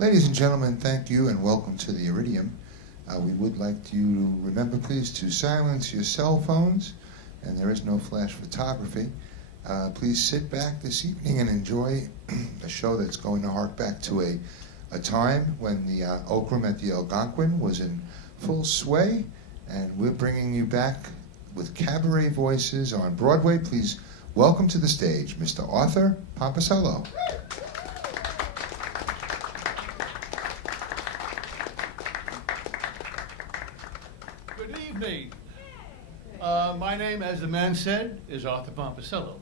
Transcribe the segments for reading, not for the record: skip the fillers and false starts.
Ladies and gentlemen, thank you and welcome to the Iridium. We would like you to remember, please, to silence your cell phones, and there is no flash photography. Please sit back this evening and enjoy a show that's going to hark back to a time when the Okram at the Algonquin was in full sway, and we're bringing you back with cabaret voices on Broadway. Please welcome to the stage Mr. Arthur Pomposello. Good evening. My name, as the man said, is Arthur Pomposello.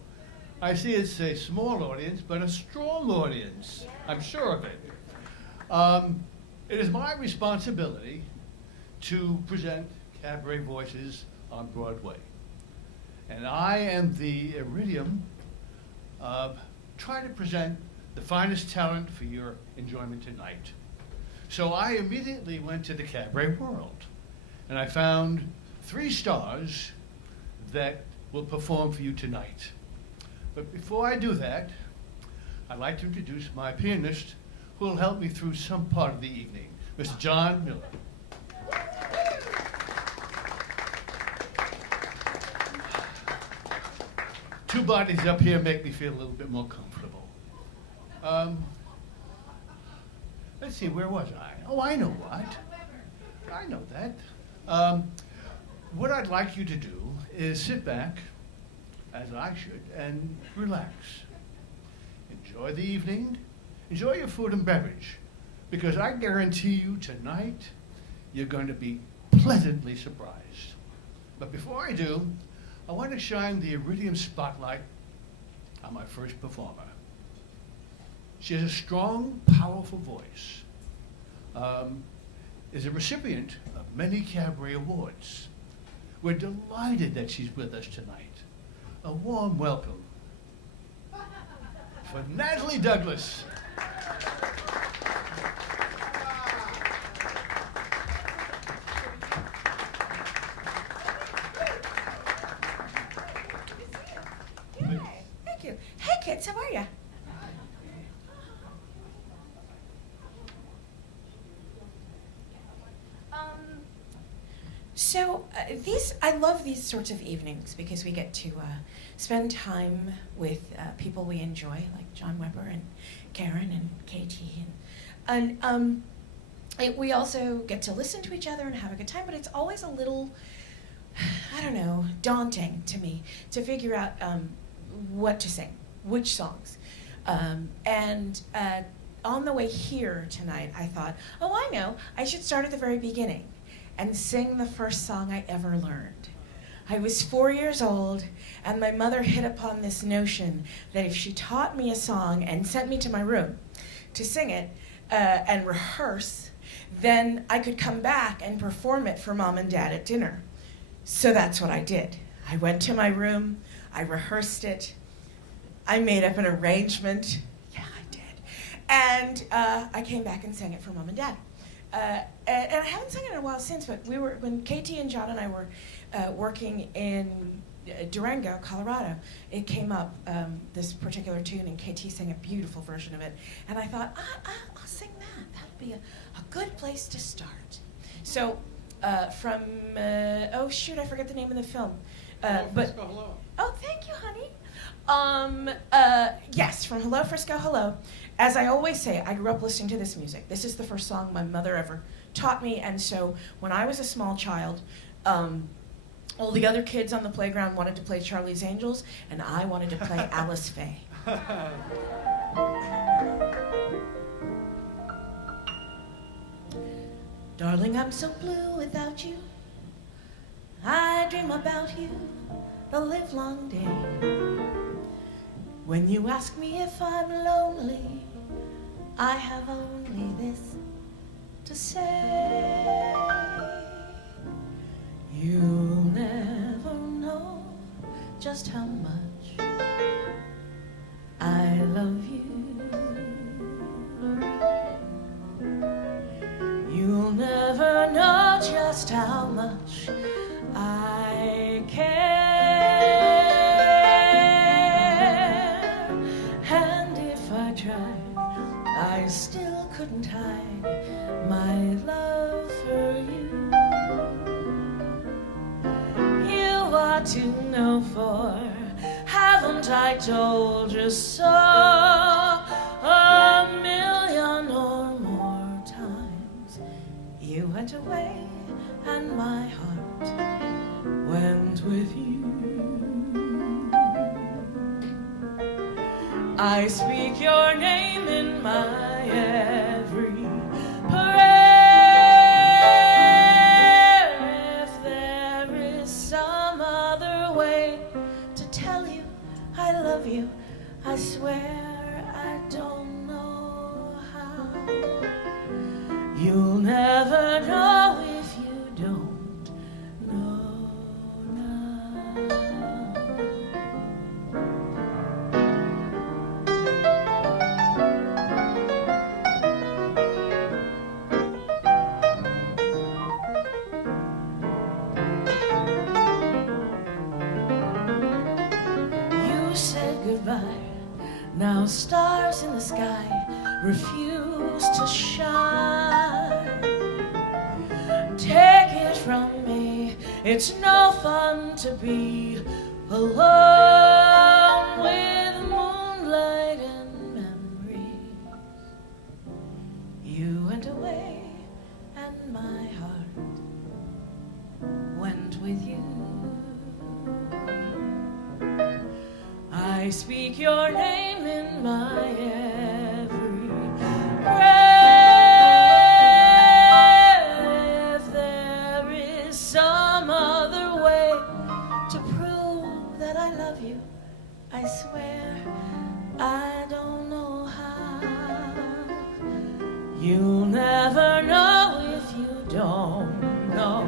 I see it's a small audience, but a strong audience. I'm sure of it. It is my responsibility to present cabaret voices on Broadway. And I am the Iridium, trying to present the finest talent for your enjoyment tonight. So I immediately went to the cabaret world, and I found 3 stars that will perform for you tonight. But before I do that, I'd like to introduce my pianist who will help me through some part of the evening, Mr. John Miller. Two bodies up here make me feel a little bit more comfortable. Let's see, where was I? Oh, I know what. I know that. What I'd like you to do is sit back, as I should, and relax. Enjoy the evening. Enjoy your food and beverage, because I guarantee you tonight you're going to be pleasantly surprised. But before I do, I want to shine the Iridium spotlight on my first performer. She has a strong, powerful voice, is a recipient of many cabaret awards. We're delighted that she's with us tonight. A warm welcome for Natalie Douglas. Thank you. Hey kids, how are you? I love these sorts of evenings because we get to spend time with people we enjoy, like John Weber and Karen and Katie, and we also get to listen to each other and have a good time. But it's always a little, I don't know, daunting to me to figure out what to sing, which songs, and. On the way here tonight, I thought, oh, I know, I should start at the very beginning and sing the first song I ever learned. I was 4 years old, and my mother hit upon this notion that if she taught me a song and sent me to my room to sing it and rehearse, then I could come back and perform it for Mom and Dad at dinner. So that's what I did. I went to my room, I rehearsed it, I made up an arrangement. And I came back and sang it for Mom and Dad. And I haven't sung it in a while since, but when Katie and John and I were working in Durango, Colorado, it came up, this particular tune, and Katie sang a beautiful version of it. And I thought, I'll sing that. That'll be a good place to start. So from, oh shoot, I forget the name of the film. Hello. Oh, thank you, honey. Yes, from Hello, Frisco, Hello. As I always say, I grew up listening to this music. This is the first song my mother ever taught me, and so when I was a small child, all the other kids on the playground wanted to play Charlie's Angels, and I wanted to play Alice Faye. Darling, I'm so blue without you. I dream about you the livelong day. When you ask me if I'm lonely, I have only this to say. You'll never know just how much I love you. You'll never know just how much I care. And if I try, I still couldn't hide my love for you. You ought to know, for haven't I told you so a million or more times? You went away and my heart went with you. I speak your name in my every prayer. If there is some other way to tell you I love you, I swear I don't know how. You'll never know if you don't know now. You said goodbye. Now stars in the sky refuse to shine. Take it from me, it's no fun to be alone with moonlight and memories. You went away and my heart went with you. I speak your name in my every breath. If there is some other way to prove that I love you, I swear I don't know how. You'll never know if you don't know.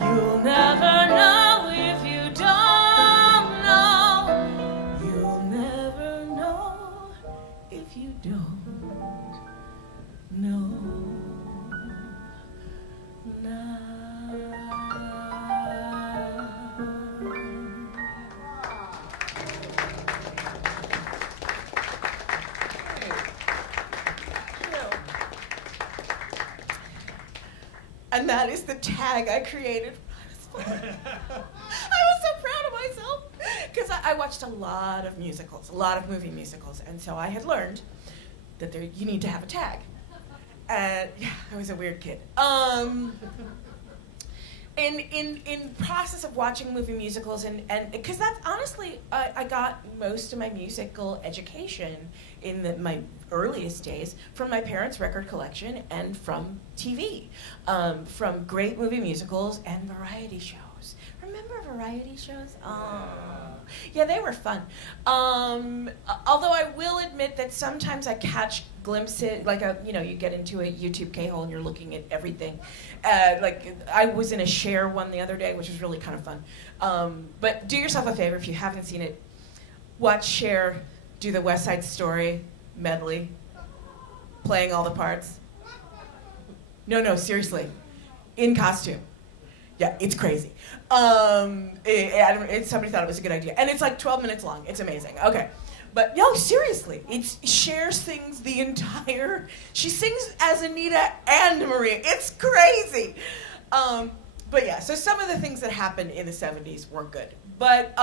You'll never know if you don't know. You'll never know if you don't know now. And that is the tag I created. I was so proud of myself because I watched a lot of musicals, a lot of movie musicals, and so I had learned that you need to have a tag. And yeah, I was a weird kid. In process of watching movie musicals, and because that's honestly, I got most of my musical education in my earliest days from my parents' record collection and from TV, from great movie musicals and variety shows. Remember variety shows? Oh, yeah, they were fun. Although I will admit that sometimes I catch glimpses, like you get into a YouTube K-hole and you're looking at everything. Like I was in a Cher one the other day, which was really kind of fun. But do yourself a favor if you haven't seen it, watch Cher do the West Side Story medley, playing all the parts. No, seriously, in costume. Yeah, it's crazy. Somebody thought it was a good idea. And it's like 12 minutes long. It's amazing. Okay. But no, seriously, Cher sings she sings as Anita and Maria. It's crazy. But yeah, so some of the things that happened in the 70s weren't good. But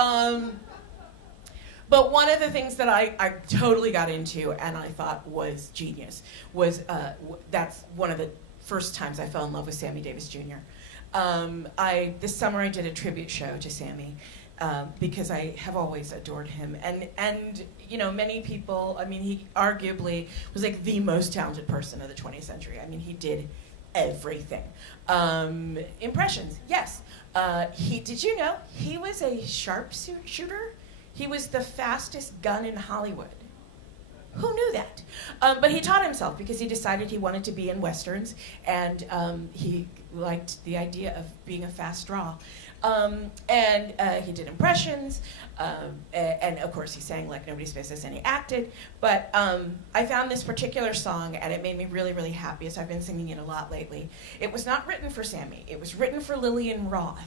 one of the things that I totally got into and I thought was genius was, that's one of the first times I fell in love with Sammy Davis Jr. This summer I did a tribute show to Sammy because I have always adored him. And many people, he arguably was like the most talented person of the 20th century. He did everything. Impressions, yes. Did you know he was a sharpshooter? He was the fastest gun in Hollywood. Who knew that? But he taught himself because he decided he wanted to be in Westerns, and he liked the idea of being a fast draw. And he did impressions, and of course he sang like nobody's business, and he acted. But I found this particular song, and it made me really, really happy, so I've been singing it a lot lately. It was not written for Sammy. It was written for Lillian Roth.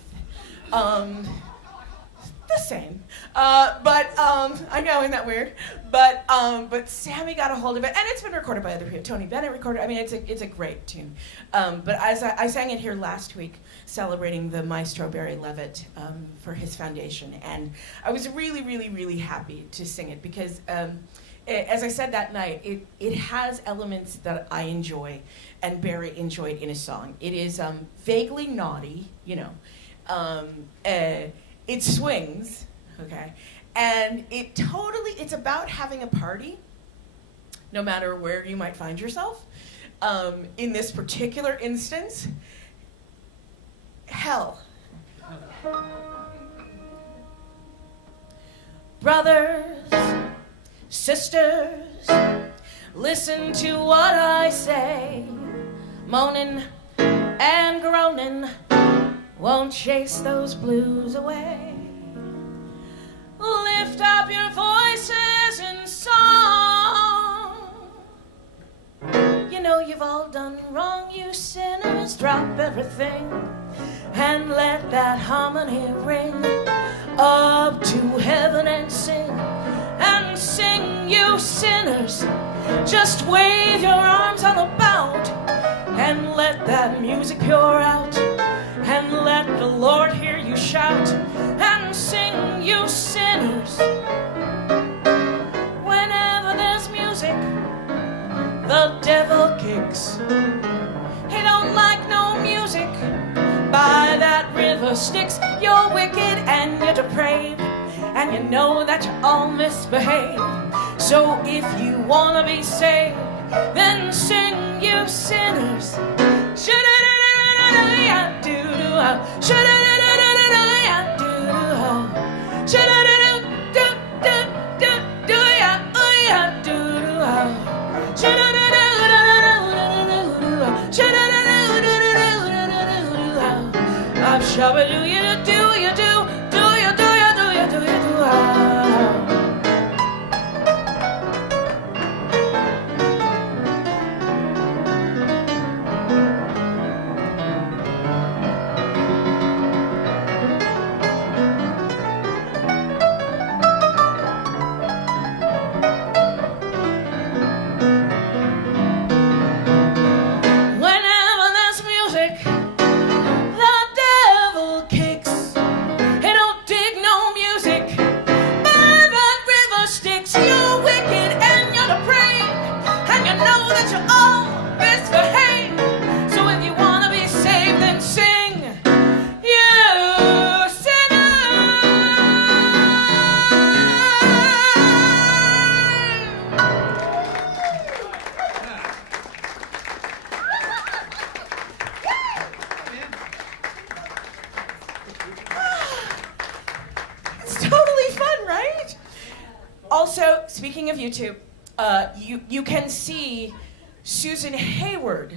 the same. But I know, isn't that weird? But Sammy got a hold of it, and it's been recorded by other people. Tony Bennett recorded. I mean, it's a great tune. But as I sang it here last week, celebrating the Maestro Barry Levitt for his foundation, and I was really, really, really happy to sing it because, as I said that night, it has elements that I enjoy, and Barry enjoyed in his song. It is vaguely naughty, you know. It swings, okay, and it's about having a party, no matter where you might find yourself. In this particular instance, hell. Brothers, sisters, listen to what I say. Moaning and groaning won't chase those blues away. Lift up your voices in song. You know you've all done wrong, you sinners. Drop everything and let that harmony ring up to heaven and sing. And sing, you sinners. Just wave your arms all about and let that music pour out. And let the Lord hear you shout and sing, you sinners. Whenever there's music, the devil kicks. He don't like no music by that river Styx. You're wicked and you're depraved, and you know that you all misbehave. So if you wanna be saved, then sing, you sinners. Shabba do you do you do do you do you do you do you do Also, speaking of YouTube, you can see Susan Hayward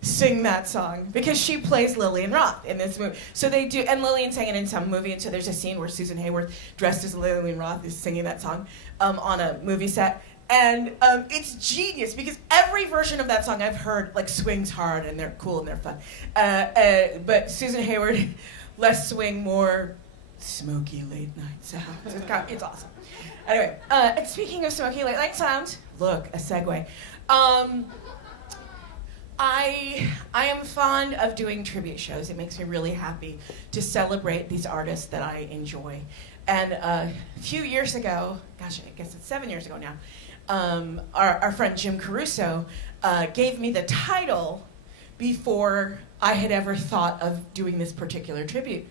sing that song because she plays Lillian Roth in this movie. So they do, and Lillian sang it in some movie, and so there's a scene where Susan Hayward, dressed as Lillian Roth, is singing that song on a movie set. And it's genius because every version of that song I've heard like swings hard and they're cool and they're fun. But Susan Hayward, less swing, more smoky late night sounds. It's awesome. Anyway, and speaking of smoky late night sounds, look, a segue. I am fond of doing tribute shows. It makes me really happy to celebrate these artists that I enjoy. And a few years ago, gosh, I guess it's 7 years ago now, our friend Jim Caruso gave me the title before I had ever thought of doing this particular tribute.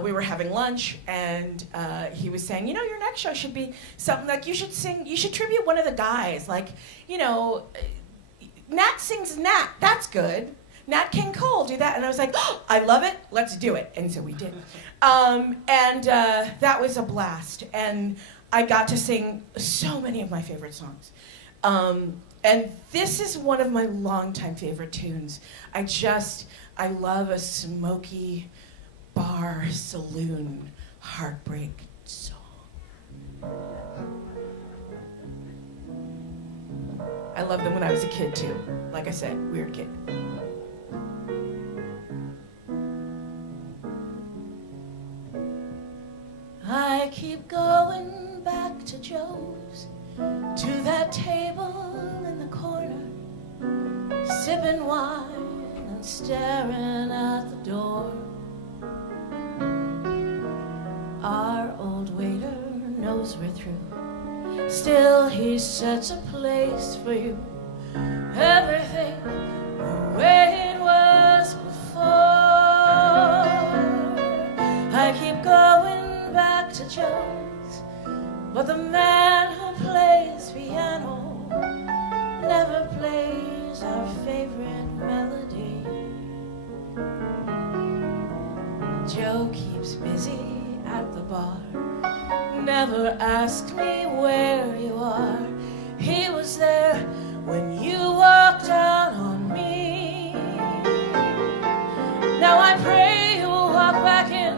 We were having lunch, and he was saying, you know, your next show should be something like you should tribute one of the guys, like, you know, Nat sings Nat, that's good. Nat King Cole, do that. And I was like, oh, I love it, let's do it. And so we did. That was a blast. And I got to sing so many of my favorite songs. And this is one of my longtime favorite tunes. I love a smoky bar saloon heartbreak song. I loved them when I was a kid too. Like I said, weird kid. I sipping wine and staring at the door. Our old waiter knows we're through. Still he sets a place for you. Everything the way it was before. I keep going back to Jones, but the man who plays piano never plays our favorite melody. Joe keeps busy at the bar, never asked me where you are. He was there when you walked out on me. Now I pray you will walk back in,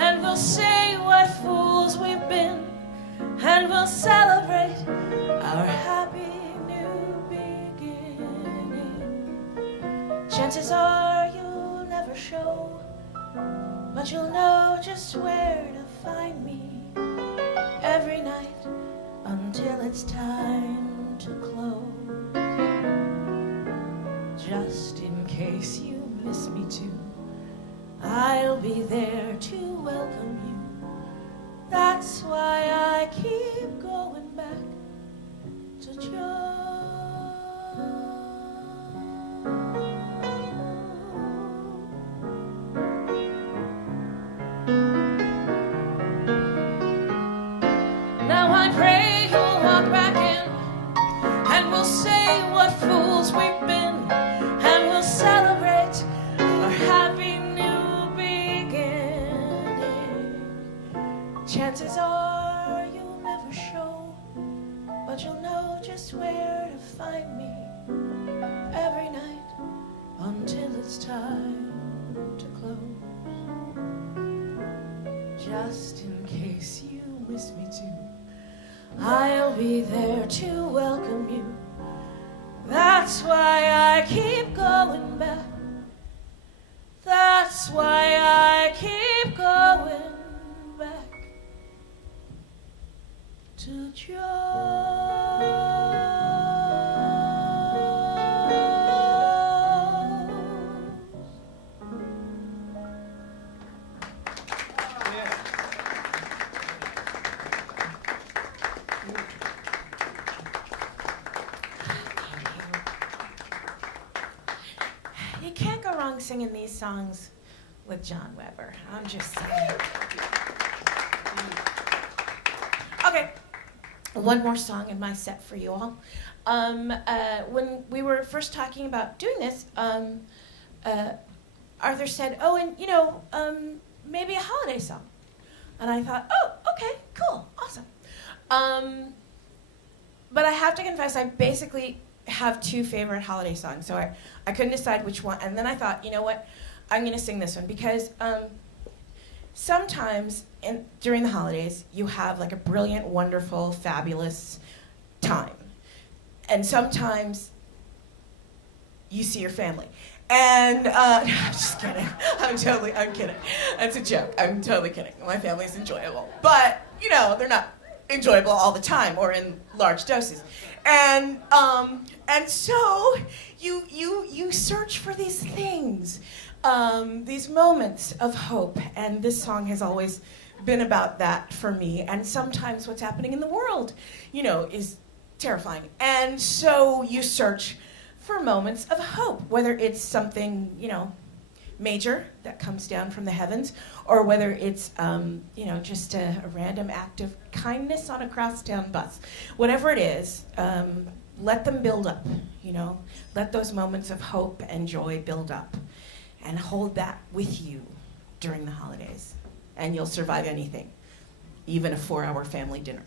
and we'll say what fools we've been, and we'll celebrate our happy new beginning. Chances are you'll never show, but you'll know just where to find me every night until it's time to close. Just in case you miss me too, I'll be there to welcome you. That's why I keep going back to Joe. Now I pray you'll walk back in, and we'll say what fools we've been, and we'll celebrate our happy new beginning. Chances are you'll never show, but you'll know just where to find me every night until it's time to close. Just in case you miss me too, I'll be there to welcome you. That's why I keep going back. That's why I keep going back to Joe. You can't go wrong singing these songs with John Weber. I'm just saying. Okay, one more song in my set for you all. When we were first talking about doing this, Arthur said, "Oh, and maybe a holiday song." And I thought, "Oh, okay, cool, awesome." But I have to confess, I basically have two favorite holiday songs, so I couldn't decide which one. And then I thought, you know what, I'm going to sing this one because sometimes during the holidays you have like a brilliant, wonderful, fabulous time, and sometimes you see your family. And I'm just kidding. I'm kidding. That's a joke. I'm totally kidding. My family's enjoyable, but they're not enjoyable all the time or in large doses. And so you search for these things, these moments of hope, and this song has always been about that for me. And sometimes what's happening in the world, is terrifying. And so you search for moments of hope, whether it's something, major that comes down from the heavens, or whether it's, just a random act of kindness on a crosstown bus. Whatever it is, let them build up, Let those moments of hope and joy build up, and hold that with you during the holidays, and you'll survive anything, even a 4-hour family dinner.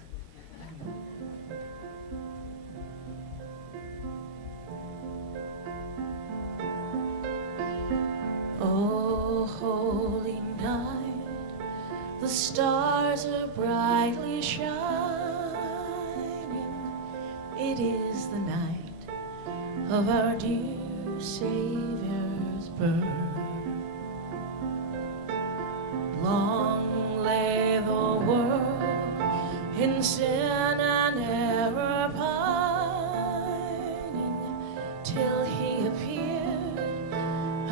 Oh, holy night, the stars are brightly shining. It is the night of our dear Savior's birth. Long lay the world in sin and error pining, till he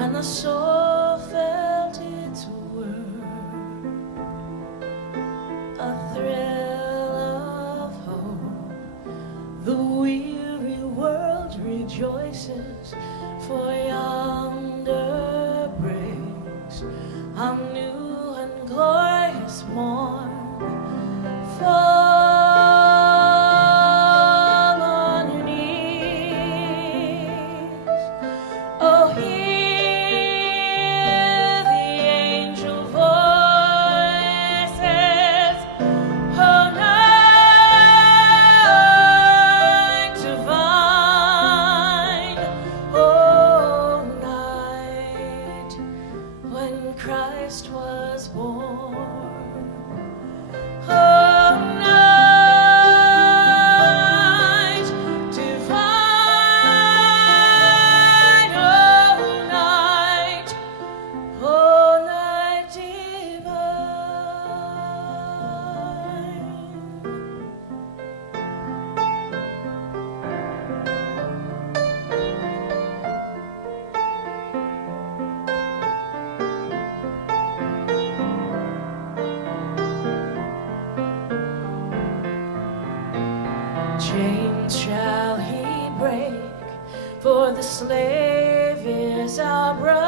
and the soul felt its whir, a thrill of hope. The weary world rejoices, for yonder breaks a new and glorious morn. Fall on your knees, oh, hear the angel voices, oh, night divine, oh, night when Christ was born. Oh, night divine, oh, night divine. Chains shall he break, for the slave is our brother,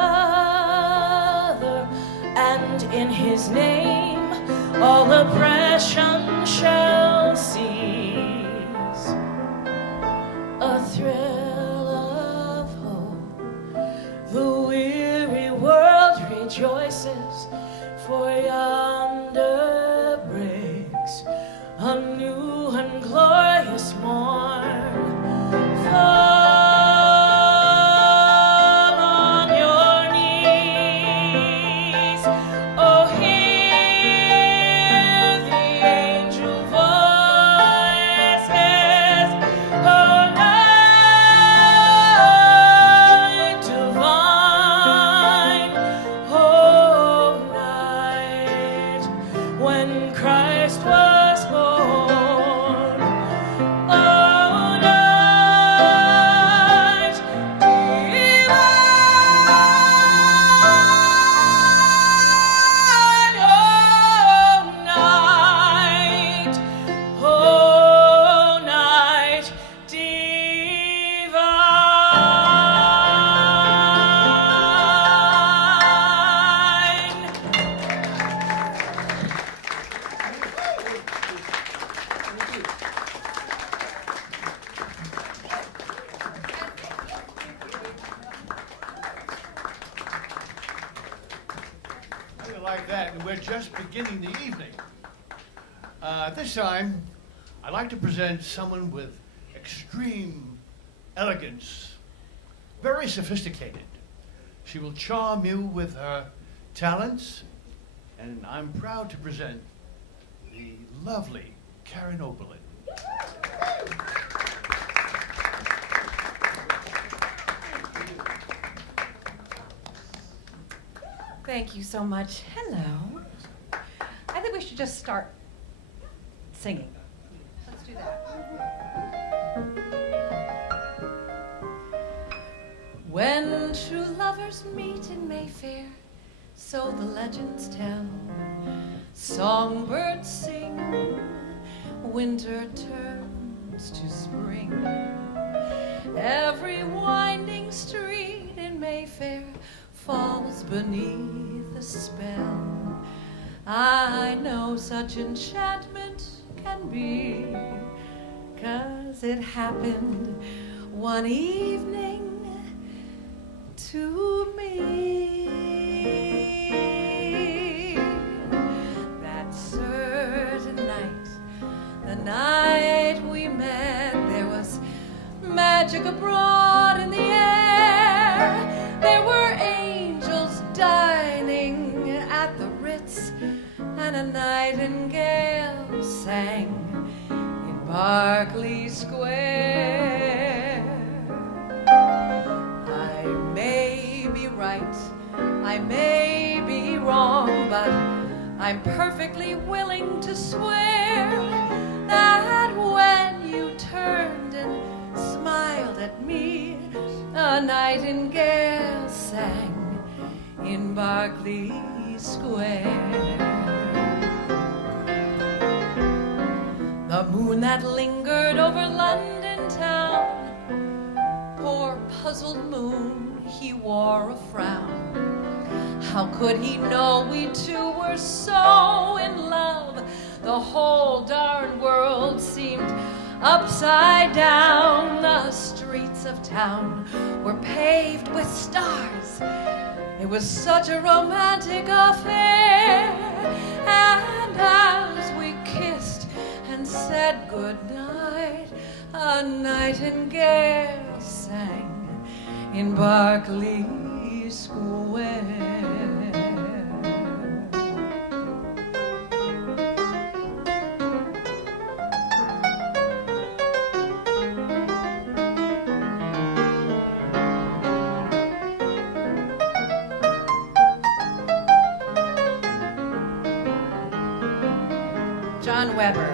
and in his name all oppression shall cease. A thrill of hope, the weary world rejoices, for yonder breaks a new and glorious morn. Fall on your knees, oh, hear the angel voices, oh, night divine, oh, night when Christ was born. Like that, and we're just beginning the evening. This time, I'd like to present someone with extreme elegance, very sophisticated. She will charm you with her talents, and I'm proud to present the lovely Karen Oberlin. Thank you so much. Hello. I think we should just start singing. Let's do that. When true lovers meet in Mayfair, so the legends tell, songbirds sing, winter turns to spring. Every winding street in Mayfair falls beneath a spell. I know such enchantment can be, 'cause it happened one evening to me. That certain night, the night we met, there was magic abroad in the air. There were angels dining at the Ritz, and a nightingale sang in Berkeley Square. I may be right, I may be wrong, but I'm perfectly willing to swear that when you turned and smiled at me, a nightingale sang in Berkeley Square. The moon that lingered over London town, poor puzzled moon, he wore a frown. How could he know we two were so in love? The whole darn world seemed upside down. The streets of town were paved with stars. It was such a romantic affair. And as we kissed and said goodnight, a nightingale sang in Berkeley Square. John Weber.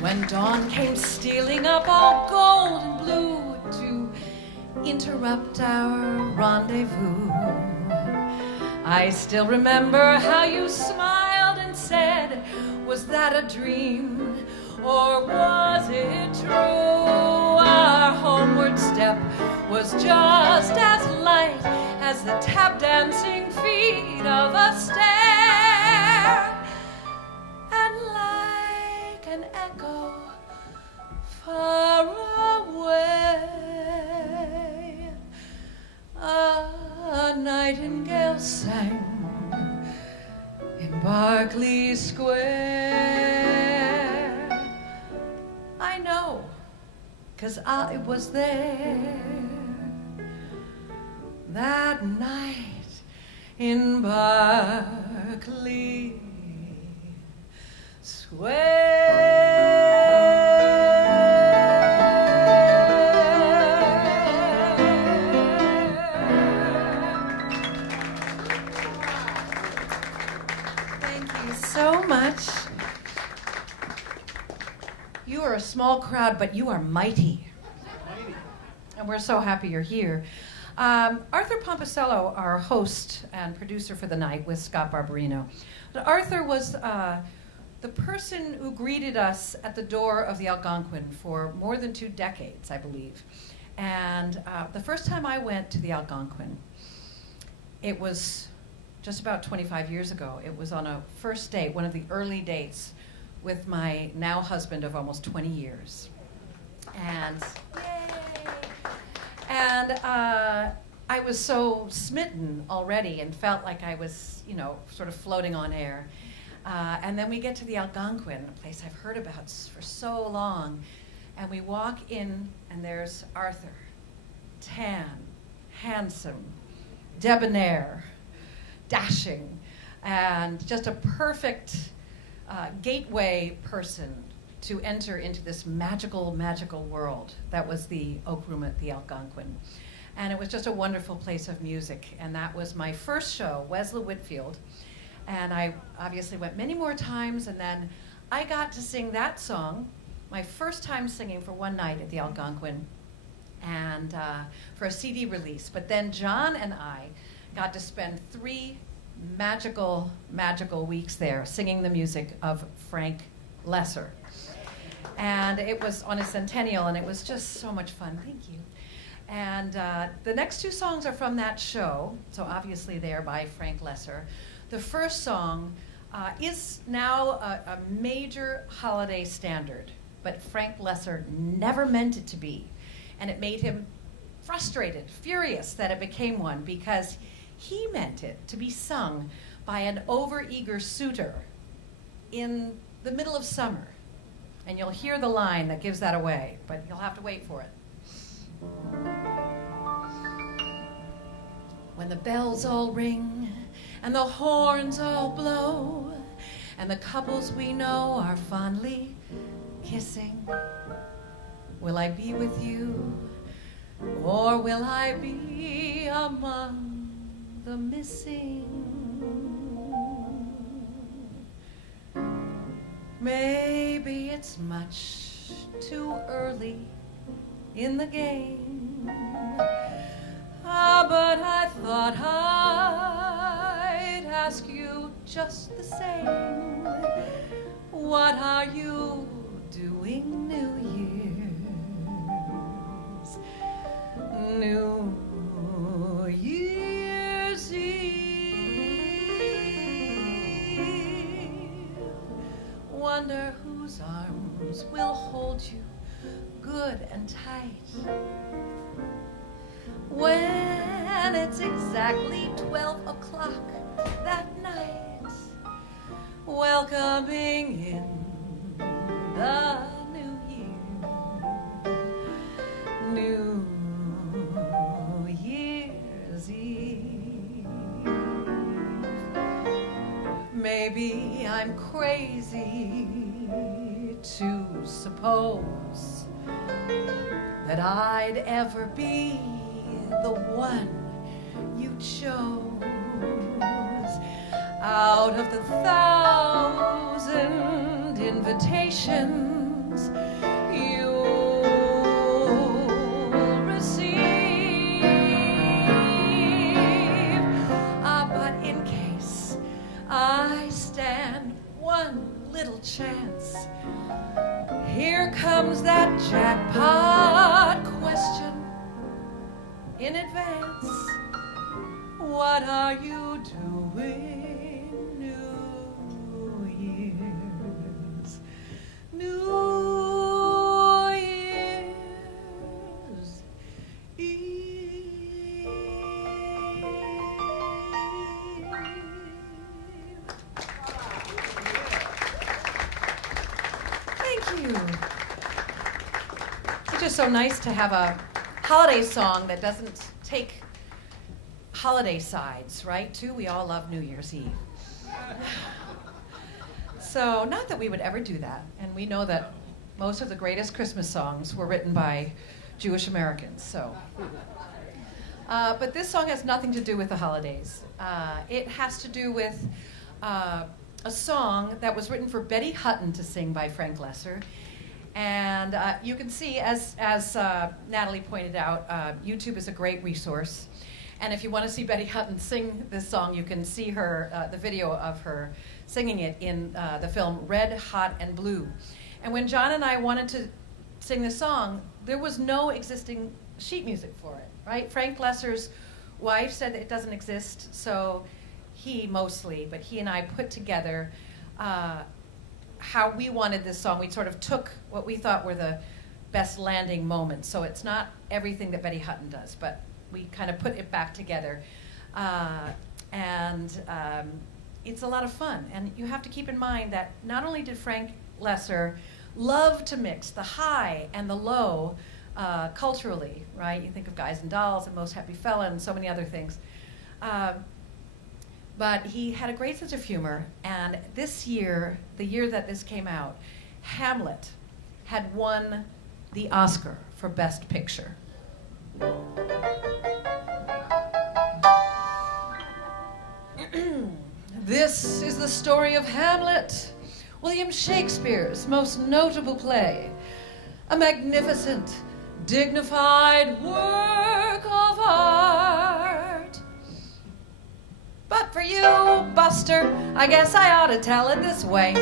When dawn came stealing up all gold and blue to interrupt our rendezvous, I still remember how you smiled and said, was that a dream or was it true? Our homeward step was just as light as the tap dancing feet of a stair. And like an echo far away, a nightingale sang in Berkeley Square. I know, 'cause I was there that night in Berkeley Thank you so much. You are a small crowd, but you are mighty. And we're so happy you're here. Arthur Pomposello, our host and producer for the night with Scott Barbarino. Arthur was the person who greeted us at the door of the Algonquin for more than 2 decades, I believe. And the first time I went to the Algonquin, it was just about 25 years ago. It was on a first date, one of the early dates, with my now husband of almost 20 years. And, I was so smitten already and felt like I was, sort of floating on air. And then we get to the Algonquin, a place I've heard about for so long. And we walk in, and there's Arthur, tan, handsome, debonair, dashing, and just a perfect gateway person to enter into this magical, magical world that was the Oak Room at the Algonquin. And it was just a wonderful place of music. And that was my first show, Wesla Whitfield. And I obviously went many more times, and then I got to sing that song, my first time singing for one night at the Algonquin, and for a CD release. But then John and I got to spend 3 magical, magical weeks there singing the music of Frank Lesser. And it was on a centennial, and it was just so much fun. Thank you. And the next 2 songs are from that show, so obviously they're by Frank Lesser. The first song is now a major holiday standard, but Frank Lesser never meant it to be. And it made him frustrated, furious that it became one, because he meant it to be sung by an overeager suitor in the middle of summer. And you'll hear the line that gives that away, but you'll have to wait for it. When the bells all ring and the horns all blow and the couples we know are fondly kissing, will I be with you, or will I be among the missing? Maybe it's much too early in the game. but I thought I'd ask you just the same. What are you doing New Year's? New Year's Eve. Wonder whose arms will hold you good and tight when it's exactly 12 o'clock that night, welcoming in the new year. New Year's Eve. Maybe I'm crazy to suppose that I'd ever be the one you chose out of the 1,000 invitations you'll receive. But in case I stand one little chance, here comes that jackpot question in advance. What are you doing New Year's? New Year's Eve. Thank you. It's just so nice to have a holiday song that doesn't take holiday sides, right? Too, we all love New Year's Eve. So, not that we would ever do that, and we know that most of the greatest Christmas songs were written by Jewish Americans, so. But this song has nothing to do with the holidays. It has to do with a song that was written for Betty Hutton to sing by Frank Lesser. And you can see, as Natalie pointed out, YouTube is a great resource. And if you want to see Betty Hutton sing this song, you can see her, the video of her singing it in the film Red, Hot, and Blue. And when John and I wanted to sing this song, there was no existing sheet music for it, right? Frank Lesser's wife said that it doesn't exist, so he mostly, but he and I put together how we wanted this song. We sort of took what we thought were the best landing moments. So it's not everything that Betty Hutton does, but we kind of put it back together. It's a lot of fun. And you have to keep in mind that not only did Frank Lesser love to mix the high and the low culturally, right? You think of Guys and Dolls and Most Happy Fella and so many other things. But he had a great sense of humor, and this year, the year that this came out, Hamlet had won the Oscar for Best Picture. This is the story of Hamlet, William Shakespeare's most notable play, a magnificent, dignified work of art. But for you, Buster, I guess I ought to tell it this way.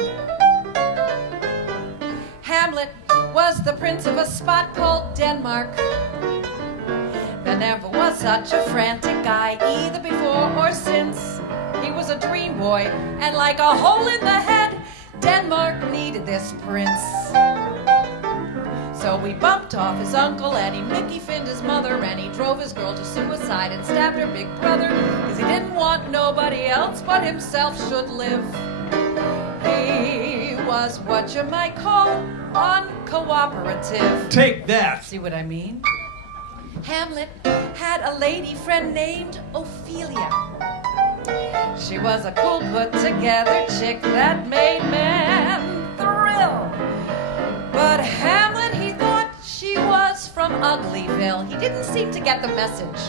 Hamlet was the prince of a spot called Denmark. There never was such a frantic guy, either before or since. He was a dream boy, and like a hole in the head, Denmark needed this prince. So he bumped off his uncle, and he Mickey finned his mother, and he drove his girl to suicide and stabbed her big brother, because he didn't want nobody else but himself should live. He was what you might call uncooperative. Take that! See what I mean? Hamlet had a lady friend named Ophelia. She was a cool, put-together chick that made men thrill. But Hamlet, he thought she was from Uglyville. He didn't seem to get the message.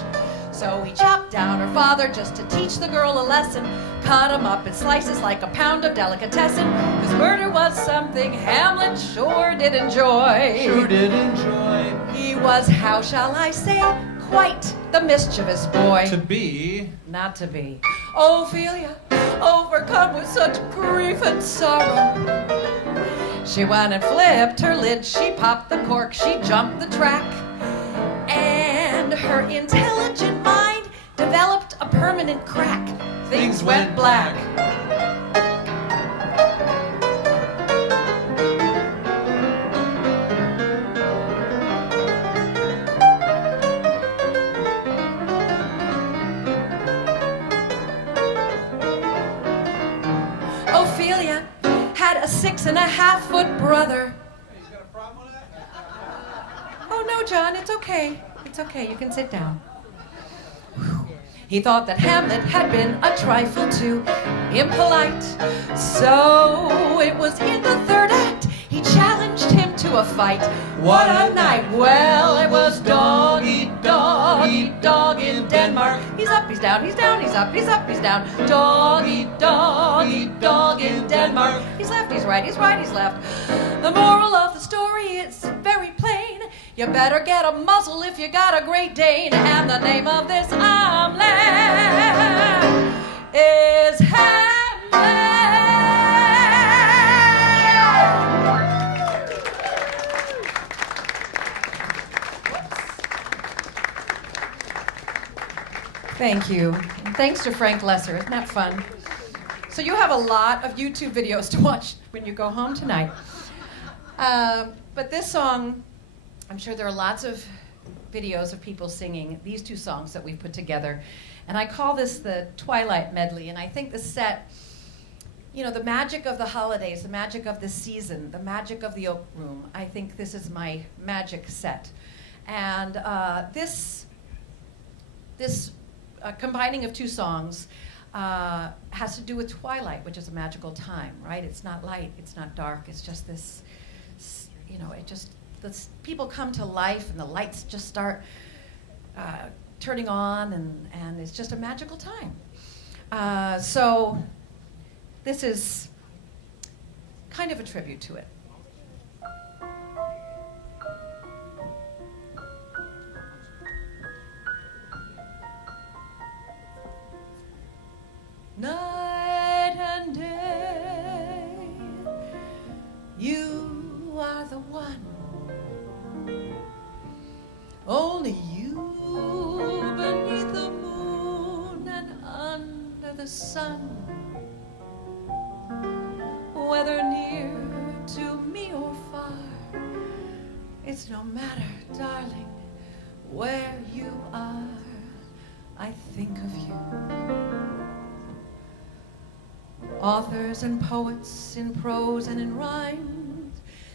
So he chopped down her father just to teach the girl a lesson, cut him up in slices like a pound of delicatessen, because murder was something Hamlet sure did enjoy. Sure did enjoy. He was, how shall I say, quite the mischievous boy. To be. Not to be. Ophelia, overcome with such grief and sorrow, she went and flipped her lid, she popped the cork, she jumped the track, and her intelligent mind developed a permanent crack. Things went black. Ophelia had a 6.5-foot brother. He's got a problem with that? Oh no, John, it's okay. It's okay, you can sit down. He thought that Hamlet had been a trifle too impolite. So it was in the third act he challenged him to a fight. What a night! Well, it was dog eat dog in Denmark. He's up, he's down, he's down, he's up, he's up, he's down. Dog eat dog in Denmark. He's left, he's right, he's right, he's left. The moral of the story is very plain. You better get a muzzle if you got a Great Dane. And the name of this omelet is Hamlet. Thank you. And thanks to Frank Lesser. Isn't that fun? So you have a lot of YouTube videos to watch when you go home tonight. But this song, I'm sure there are lots of videos of people singing these two songs that we've put together. And I call this the Twilight Medley. And I think the set, you know, the magic of the holidays, the magic of the season, the magic of the Oak Room, I think this is my magic set. And this combining of two songs has to do with twilight, which is a magical time, right? It's not light, it's not dark, it's just this, you know, people come to life and the lights just start turning on and it's just a magical time. So this is kind of a tribute to it. Night and day, you are the one. Only you beneath the moon and under the sun. Whether near to me or far, it's no matter, darling, where you are, I think of you. Authors and poets in prose and in rhyme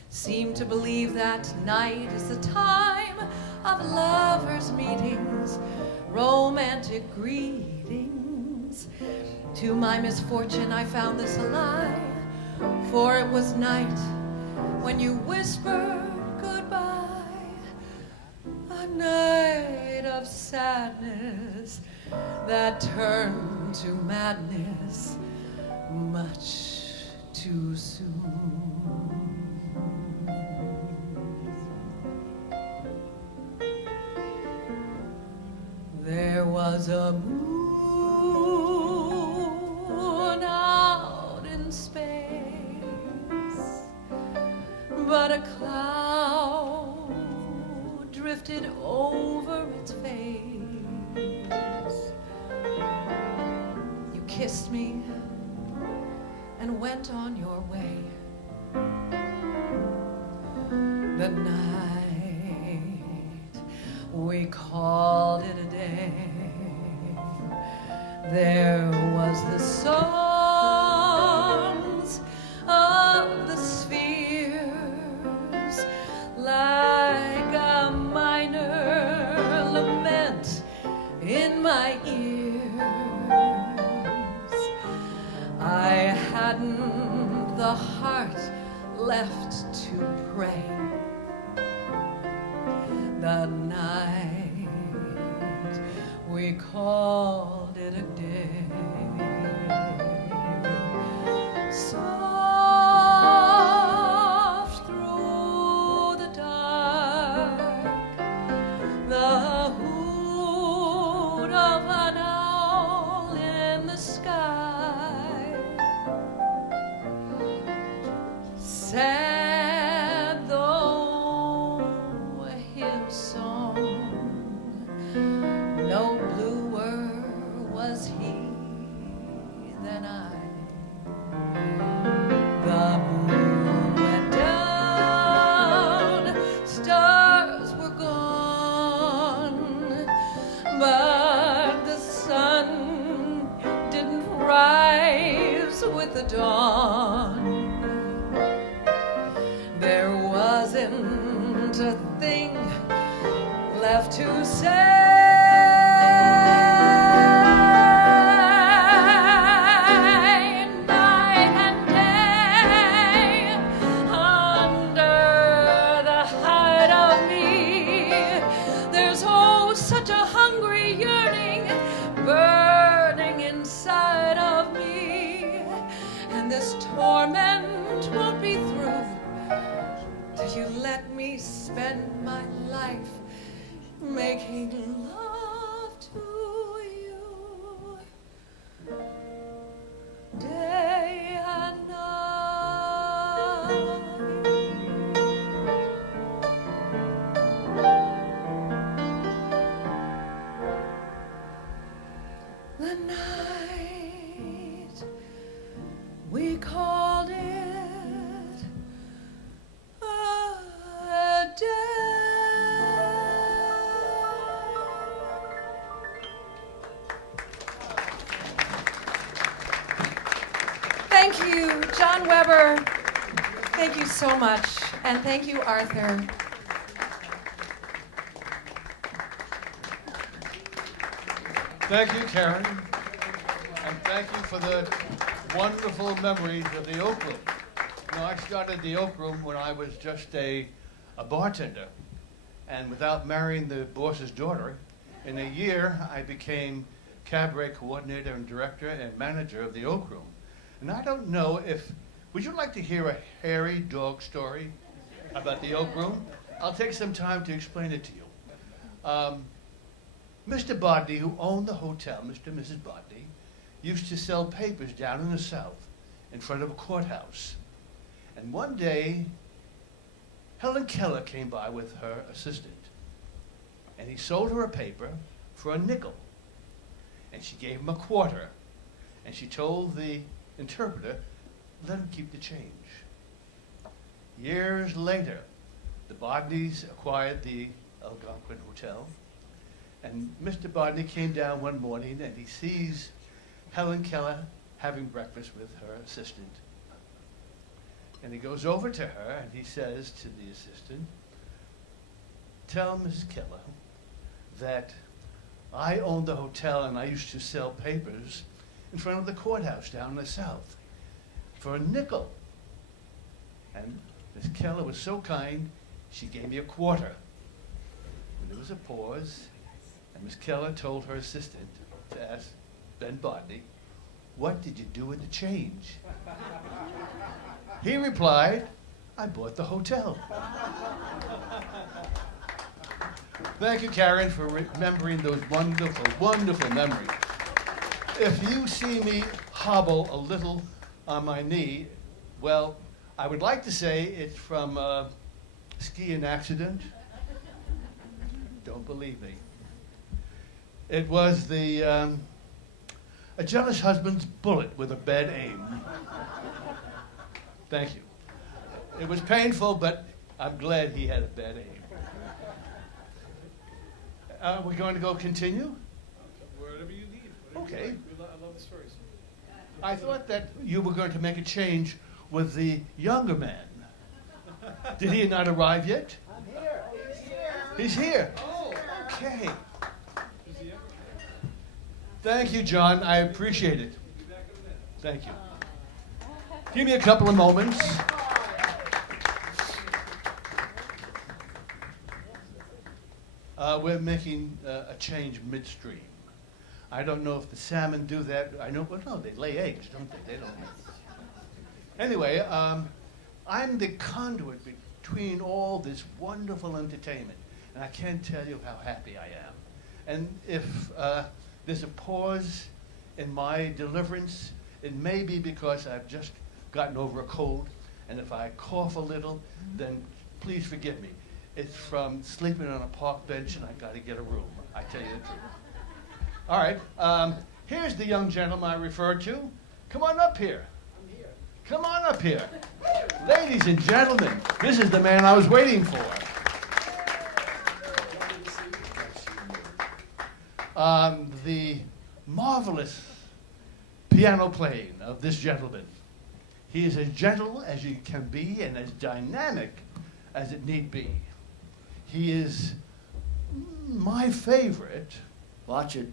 seem to believe that night is the time of lovers' meetings, romantic greetings. To my misfortune I found this a lie, for it was night when you whispered goodbye. A night of sadness that turned to madness much too soon. There was a moon out in space, but a cloud drifted over its face. You kissed me and went on your way. The night we called it a day. There was the songs of the spheres, like a minor lament in my ears. I hadn't the heart left to pray. The night we called it a day. Soft through the dark, the the dawn. There wasn't a thing left to say. Night and day, under the hide of me, there's oh such a hungry yearning burning inside of me, and this torment won't be through till you let me spend my life making love to you day and night. The night we called it a day. Thank you, John Weber. Thank you so much. And thank you, Arthur. Thank you, Karen. And thank you for the wonderful memories of the Oak Room. You know, I started the Oak Room when I was just a bartender. And without marrying the boss's daughter, in a year I became cabaret coordinator and director and manager of the Oak Room. And I don't know if, would you like to hear a hairy dog story about the Oak Room? I'll take some time to explain it to you. Mr. Bodney, who owned the hotel, Mr. and Mrs. Bodney, used to sell papers down in the South in front of a courthouse. And one day, Helen Keller came by with her assistant. And he sold her a paper for a nickel. And she gave him a quarter. And she told the interpreter, let him keep the change. Years later, the Bodneys acquired the Algonquin Hotel. And Mr. Bodney came down one morning and he sees Helen Keller having breakfast with her assistant. And he goes over to her and he says to the assistant, tell Mrs. Keller that I owned the hotel and I used to sell papers in front of the courthouse down in the South for a nickel. And Miss Keller was so kind, she gave me a quarter. And there was a pause, and Miss Keller told her assistant to ask Ben Bodney, what did you do with the change? He replied, I bought the hotel. Thank you, Karen, for remembering those wonderful, wonderful memories. If you see me hobble a little on my knee, well, I would like to say it's from a skiing accident. Don't believe me. It was a jealous husband's bullet with a bad aim. Thank you. It was painful, but I'm glad he had a bad aim. We're going to go continue? Wherever you need. Okay. I love the stories. I thought that you were going to make a change with the younger man. Did he not arrive yet? I'm here. He's here. He's here. Oh. Okay. Is he ever? Thank you, John. I appreciate it. Be back in a minute. Thank you. Give me a couple of moments. We're making a change midstream. I don't know if the salmon do that. I know, well, no, they lay eggs, don't they? They don't. Anyway, I'm the conduit between all this wonderful entertainment, and I can't tell you how happy I am. And if there's a pause in my deliverance, it may be because I've just gotten over a cold, and if I cough a little, then please forgive me. It's from sleeping on a park bench, and I got to get a room. I tell you the truth. All right. Here's the young gentleman I referred to. Come on up here. I'm here. Come on up here. Ladies and gentlemen, this is the man I was waiting for. The marvelous piano playing of this gentleman. He is as gentle as you can be and as dynamic as it need be. He is my favorite. Watch it.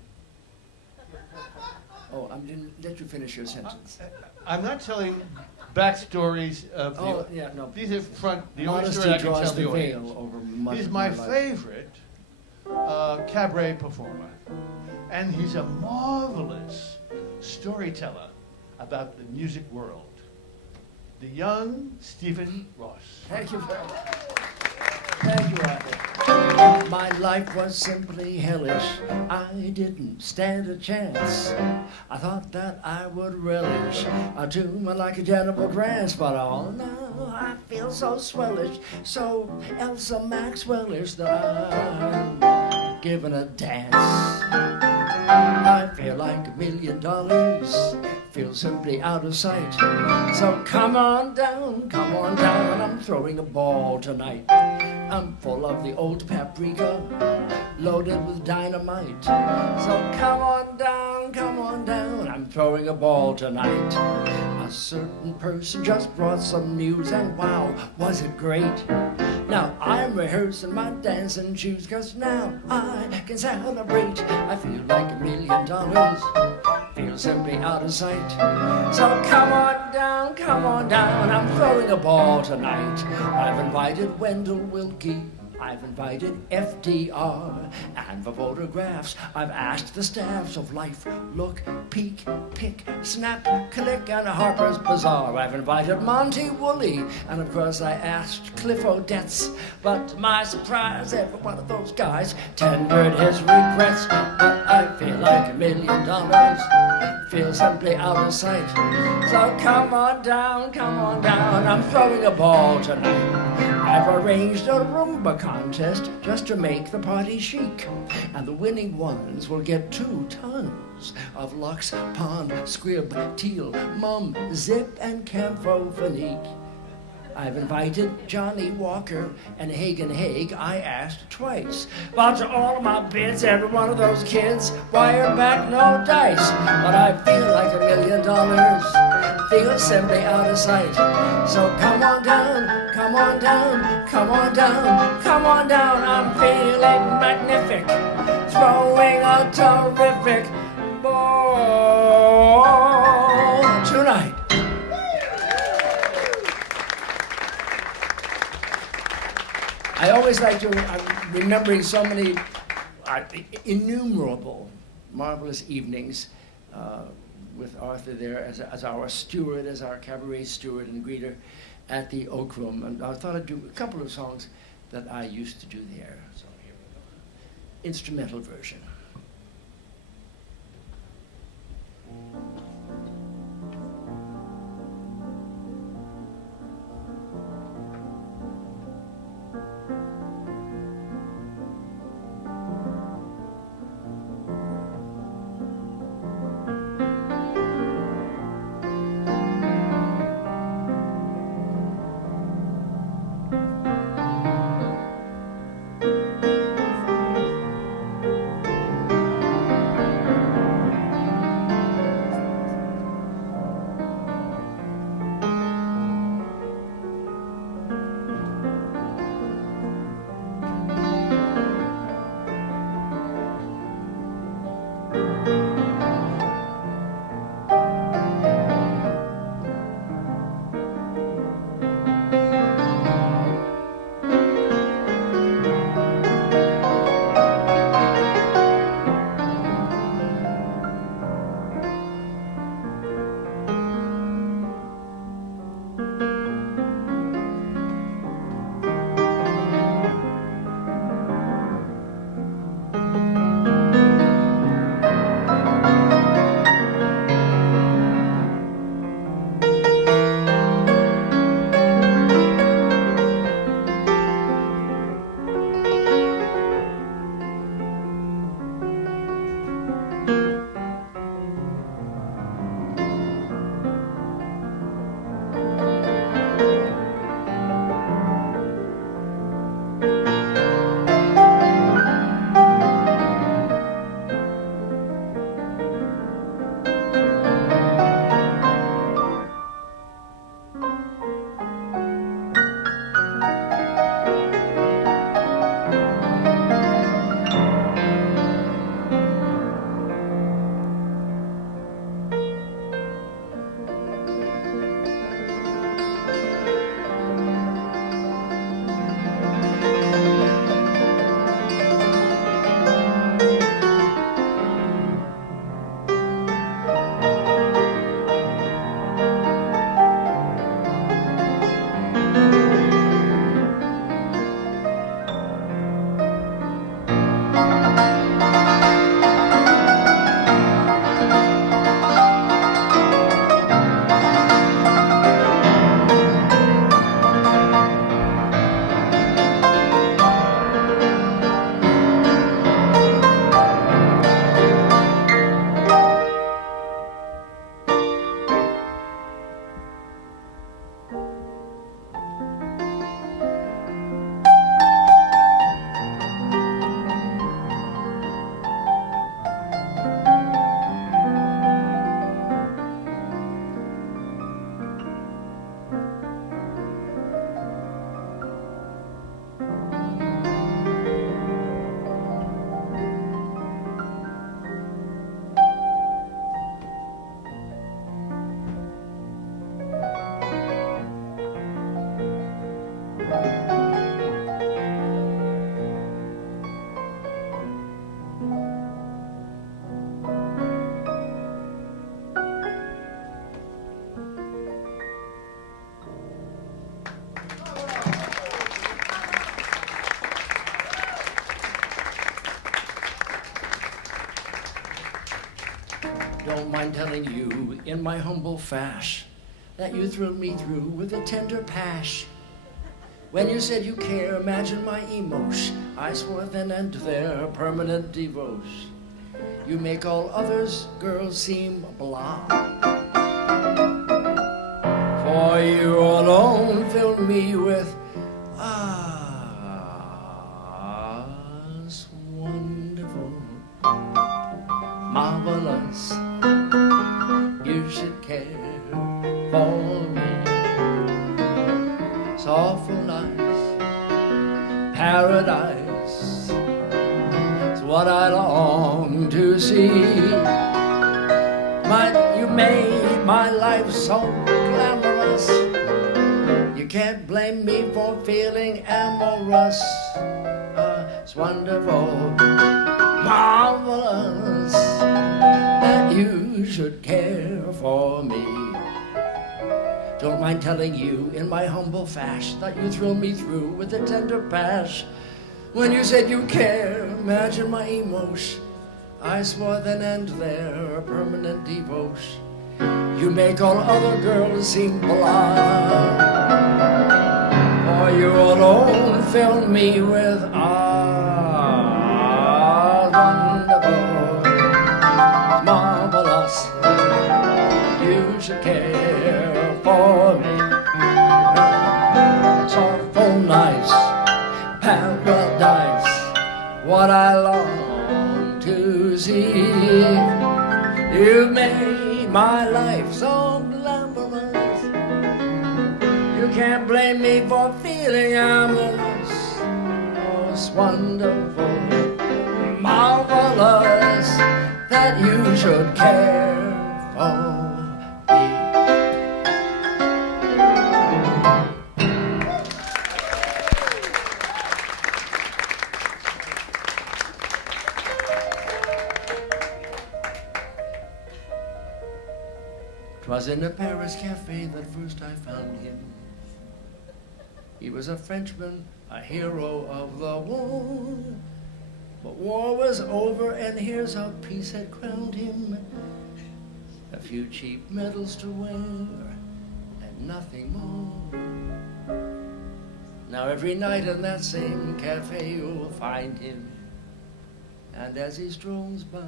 Oh, I didn't let you finish your sentence. I'm not telling backstories of the. Oh, yeah, no. These are the only Modesty story I can draws tell the the audience. veil over much He's of my life. favorite cabaret performer, and he's a marvelous storyteller about the music world. The young Stephen Ross. Thank you very much. Thank you, Arthur. My life was simply hellish. I didn't stand a chance. I thought that I would relish a tune like a general grants, but oh no, I feel so swellish, so Elsa Maxwellish that I'm giving a dance. I feel like $1 million, feel simply out of sight. So come on down, I'm throwing a ball tonight. I'm full of the old paprika, loaded with dynamite. So come on down, I'm throwing a ball tonight. A certain person just brought some news, and wow, was it great. Now I'm rehearsing my dancing shoes, 'cause now I can celebrate. I feel like $1 million, feel simply out of sight. So come on down, I'm throwing a ball tonight. I've invited Wendell Wilkie, I've invited FDR, and for photographs I've asked the staffs of Life, Look, Peek, Pick, Snap, Click, and Harper's Bazaar. I've invited Monty Woolley, and of course I asked Cliff Odets. But to my surprise, every one of those guys tendered his regrets. But I feel like $1 million, feel simply out of sight. So come on down, I'm throwing a ball tonight. I've arranged a Roomba contest just to make the party chic, and the winning ones will get 2 tons of Lux, Pond, Squib, Teal, Mum, Zip, and Camphophonique. I've invited Johnny Walker and Hagen Haig, I asked twice. But to all of my bids, every one of those kids wired back no dice. But I feel like $1 million, feel simply out of sight. So come on down, I'm feeling magnific, throwing a terrific ball tonight. I always like to, I'm remembering so many innumerable marvelous evenings with Arthur there as our steward, as our cabaret steward and greeter at the Oak Room. And I thought I'd do a couple of songs that I used to do there. So here we go. Instrumental version. Don't mind telling you in my humble fash that you thrilled me through with a tender pash. When you said you care, imagine my emotion. I swore then and there, permanent devotion. You make all others, girls, seem blah. For you alone fill me with it's wonderful, marvelous. You should care for me. It's awful nice, paradise. It's what I long to see. You made my life so glamorous. You can't blame me for feeling amorous. It's wonderful, marvelous that you should care for me. Don't mind telling you in my humble fash that you thrill me through with a tender pash. When you said you care, imagine my emotion. I swore then and there, a permanent devotion. You make all other girls seem blind. For you alone fill me with wonderful, marvelous. You should care for me. It's awful nice, paradise. What I long to see. You made my life so glamorous. You can't blame me for feeling amorous. Oh, it's wonderful, marvelous that you should care for me. Twas in a Paris cafe that first I found him. He was a Frenchman, a hero of the war. But war was over and here's how peace had crowned him. A few cheap medals to wear and nothing more. Now every night in that same cafe you'll find him. And as he strolls by,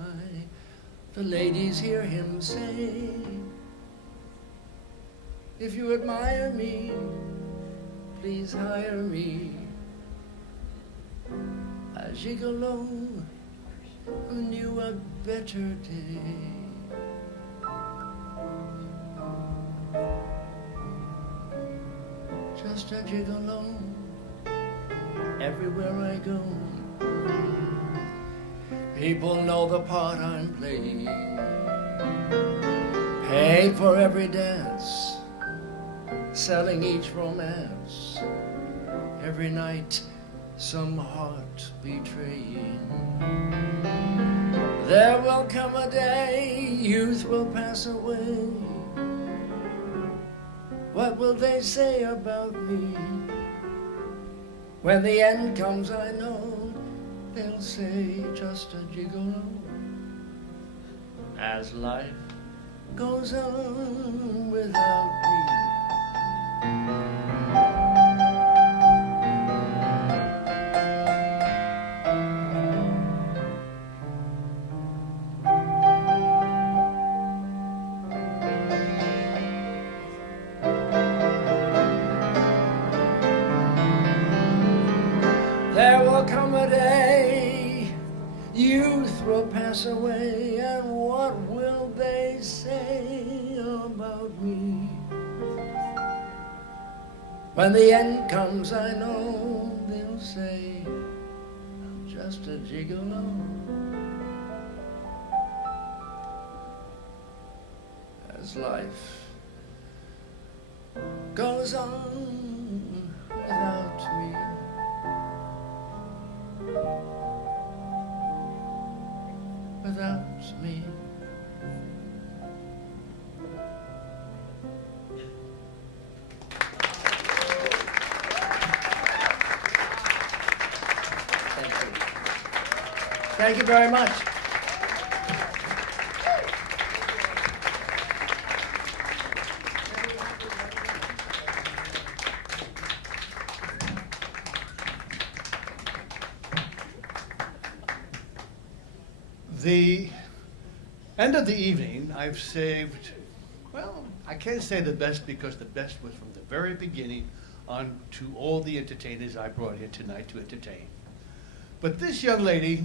the ladies hear him say, if you admire me, please hire me. A gigolo who knew a better day. Just a gigolo everywhere I go. People know the part I'm playing. Pay for every dance, selling each romance. Every night some heart betraying. There will come a day youth will pass away. What will they say about me? When the end comes I know they'll say just a gigolo. As life goes on without me. There will come a day youth will pass away, and what will they say about me? When the end comes I know they'll say I'm just a gigolo. As life goes on without me. Without me. Thank you. Thank you very much. The end of the evening, I've saved, well, I can't say the best because the best was from the very beginning on to all the entertainers I brought here tonight to entertain. But this young lady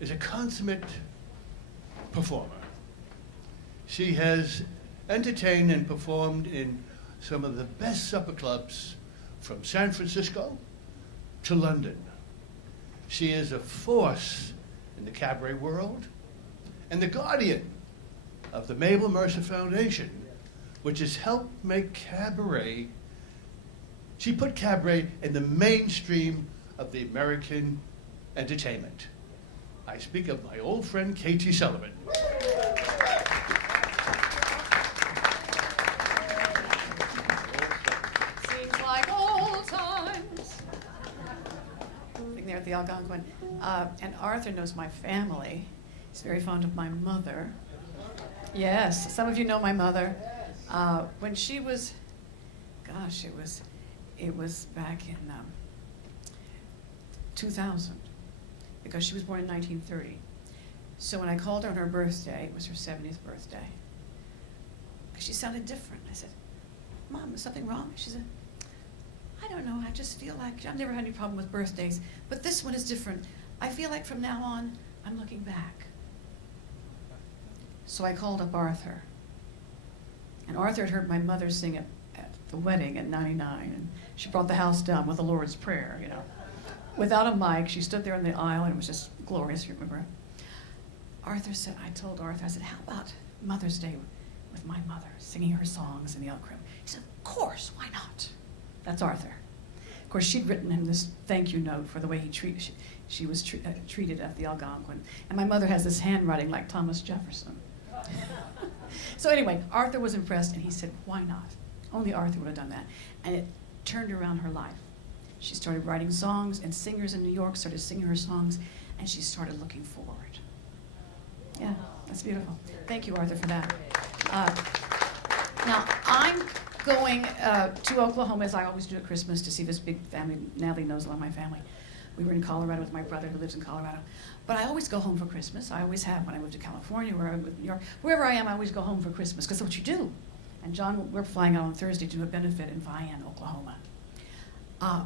is a consummate performer. She has entertained and performed in some of the best supper clubs from San Francisco to London. She is a force in the cabaret world and the guardian of the Mabel Mercer Foundation, which has helped make cabaret. She put cabaret in the mainstream of the American entertainment. I speak of my old friend K.T. Sullivan. Seems like old times. Sitting there at the Algonquin. And Arthur knows my family. He's very fond of my mother. Yes, some of you know my mother. When she was, gosh, it was back in 2000, because she was born in 1930. So when I called her on her birthday, it was her 70th birthday, because she sounded different. I said, "Mom, is something wrong?" She said, "I don't know, I just feel like, I've never had any problem with birthdays, but this one is different. I feel like from now on, I'm looking back." So I called up Arthur. And Arthur had heard my mother sing at the wedding in '99, and she brought the house down with the Lord's Prayer, you know. Without a mic, she stood there in the aisle, and it was just glorious, you remember? Arthur said, I told Arthur, I said, "How about Mother's Day with my mother, singing her songs in the Elk Room?" He said, "Of course, why not?" That's Arthur. Of course, she'd written him this thank you note for the way she was treated at the Algonquin. And my mother has this handwriting like Thomas Jefferson. So anyway, Arthur was impressed, and he said, "Why not?" Only Arthur would have done that. And it turned around her life. She started writing songs, and singers in New York started singing her songs, and she started looking forward. Yeah, that's beautiful. Thank you, Arthur, for that. Now, I'm going to Oklahoma, as I always do at Christmas, to see this big family. Natalie knows a lot of my family. We were in Colorado with my brother who lives in Colorado. But I always go home for Christmas. I always have when I moved to California, where I moved to New York. Wherever I am, I always go home for Christmas, because that's what you do. And John, we're flying out on Thursday to do a benefit in Vian, Oklahoma.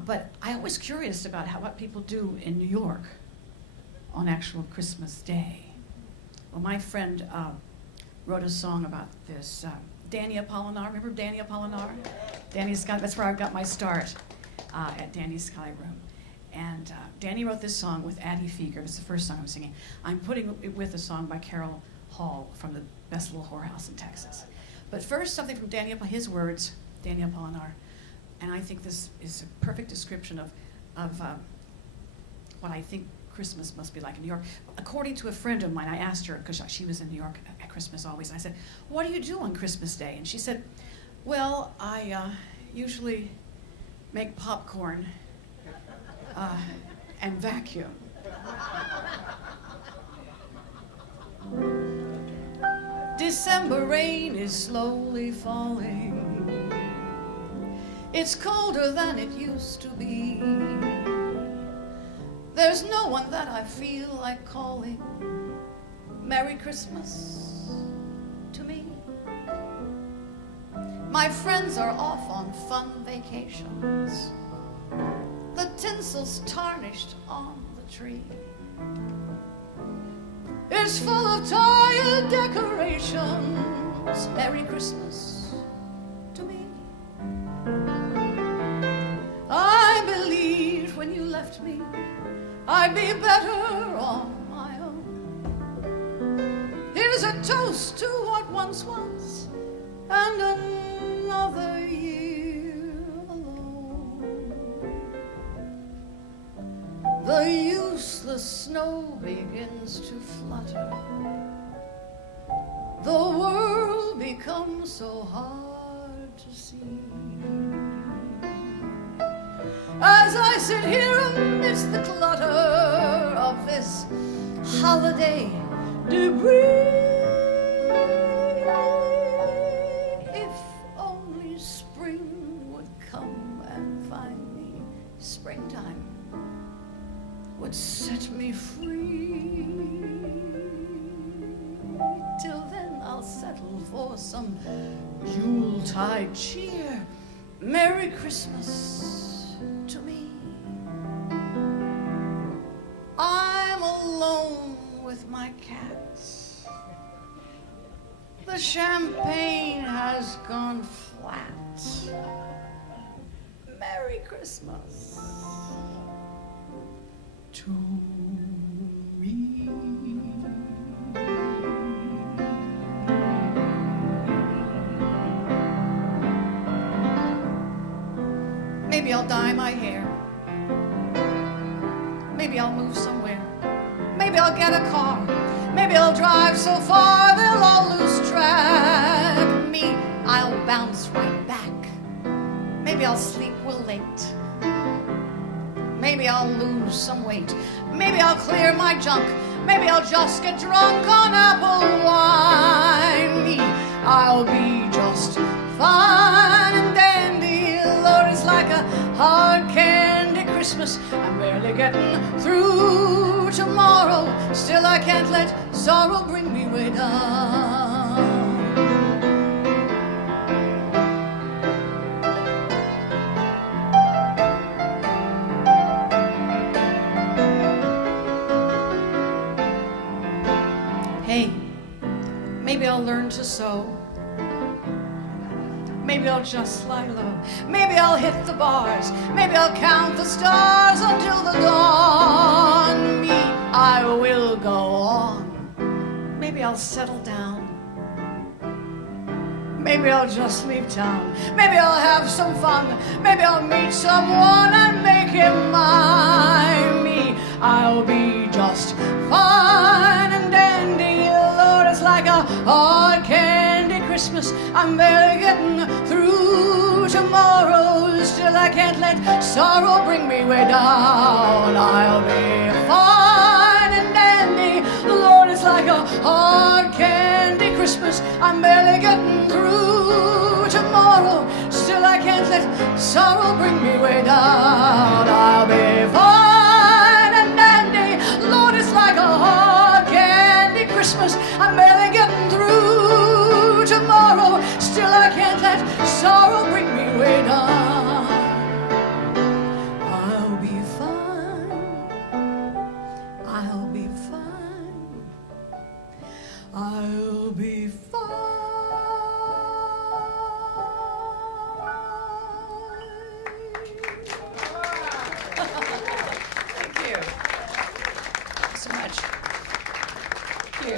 But I'm always curious about what people do in New York on actual Christmas Day. Well, my friend wrote a song about this. Danny Apolinar, remember Danny Apolinar? Danny's Sky, that's where I got my start, at Danny's Sky Room. And Danny wrote this song with Addie Feger. It's the first song I'm singing. I'm putting it with a song by Carol Hall from the Best Little Whorehouse in Texas. But first, something from Danny, his words, Danny Apolinar. And I think this is a perfect description of what I think Christmas must be like in New York. According to a friend of mine, I asked her, because she was in New York at Christmas always, and I said, "What do you do on Christmas Day?" And she said, "Well, I usually make popcorn and vacuum." December rain is slowly falling. It's colder than it used to be. There's no one that I feel like calling Merry Christmas to me. My friends are off on fun vacations. The tinsel's tarnished on the tree. It's full of tired decorations. Merry Christmas to me. I believed when you left me I'd be better on my own. Here's a toast to what once was, and another year alone. The useless snow begins to flutter. The world becomes so hard to see. As I sit here amidst the clutter of this holiday debris, if only spring would come and find me, springtime would set me free. Yuletide cheer, Merry Christmas to me. I'm alone with my cats. The champagne has gone flat. Merry Christmas to me. Maybe I'll dye my hair. Maybe I'll move somewhere. Maybe I'll get a car. Maybe I'll drive so far they'll all lose track. Me, I'll bounce right back. Maybe I'll sleep real late. Maybe I'll lose some weight. Maybe I'll clear my junk. Maybe I'll just get drunk on apple wine. Me, I'll be just fine and dandy. Lord, it's like a hard candy Christmas. I'm barely getting through tomorrow. Still I can't let sorrow bring me way down. Hey, maybe I'll learn to sew. Maybe I'll just lie low. Maybe I'll hit the bars. Maybe I'll count the stars until the dawn. Me, I will go on. Maybe I'll settle down. Maybe I'll just leave town. Maybe I'll have some fun. Maybe I'll meet someone and make him mine. Me, I'll be just fine and dandy. Lord, it's like a hard candy Christmas. I'm barely getting through tomorrow. Still I can't let sorrow bring me way down. I'll be fine and dandy. Lord, it's like a hard candy Christmas. I'm barely getting through tomorrow. Still I can't let sorrow bring me way down. I'll be fine and dandy. Lord, it's like a hard candy Christmas. I'm barely getting through tomorrow. Still I can't let sorrow bring me way down. I'll be fine. I'll be fine. I'll be fine. Thank you. Thanks so much. Thank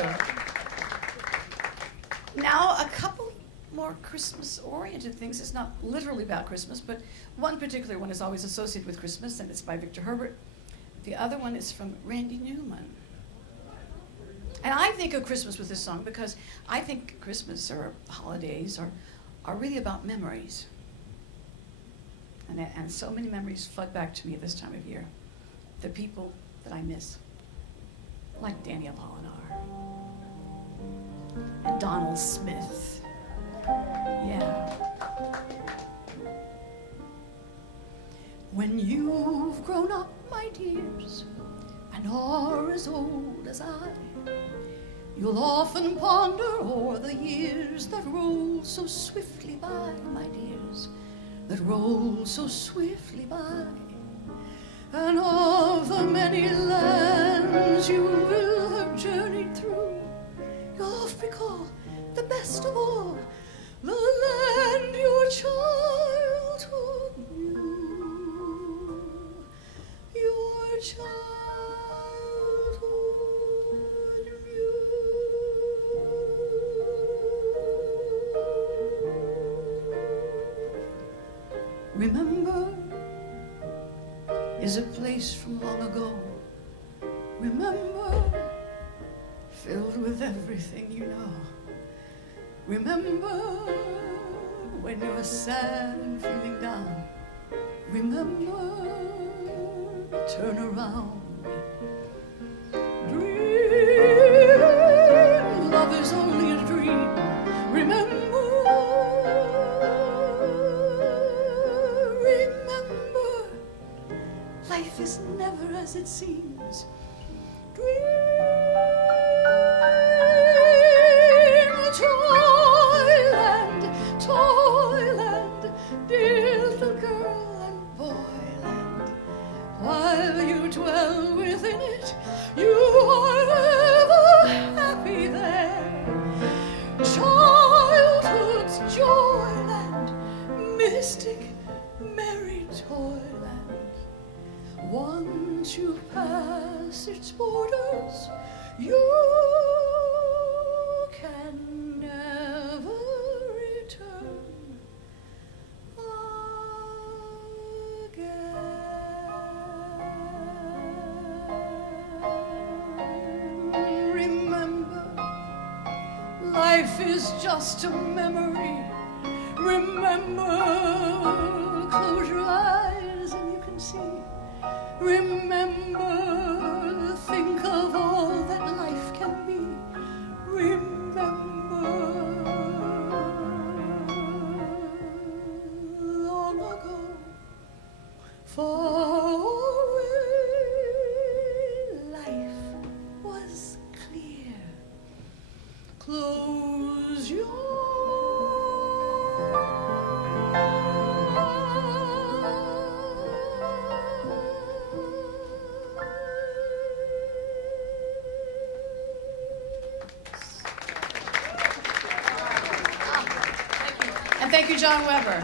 you. Now, a couple more Christmas-oriented things. It's not literally about Christmas, but one particular one is always associated with Christmas, and it's by Victor Herbert. The other one is from Randy Newman. And I think of Christmas with this song because I think Christmas or holidays are really about memories. And so many memories flood back to me at this time of year. The people that I miss, like Daniel Polinar and Donald Smith. Yeah. When you've grown up, my dears, and are as old as I, you'll often ponder o'er the years that roll so swiftly by, my dears, that roll so swiftly by. And of the many lands you will have journeyed through, you'll oft recall the best of all, the land your childhood knew, your childhood knew. Remember is a place from long ago. Remember, filled with everything you know. Remember when you're sad and feeling down. Remember, turn around. Dream, love is only a dream. Remember, remember, life is never as it seems. Dream, toil and toil once you pass its borders, you can never return again. Remember, life is just a memory. Remember, close your eyes and you can see. Remember, think of all that life can be. Remember, long ago, far away, life was clear. Close your And thank you, John Weber.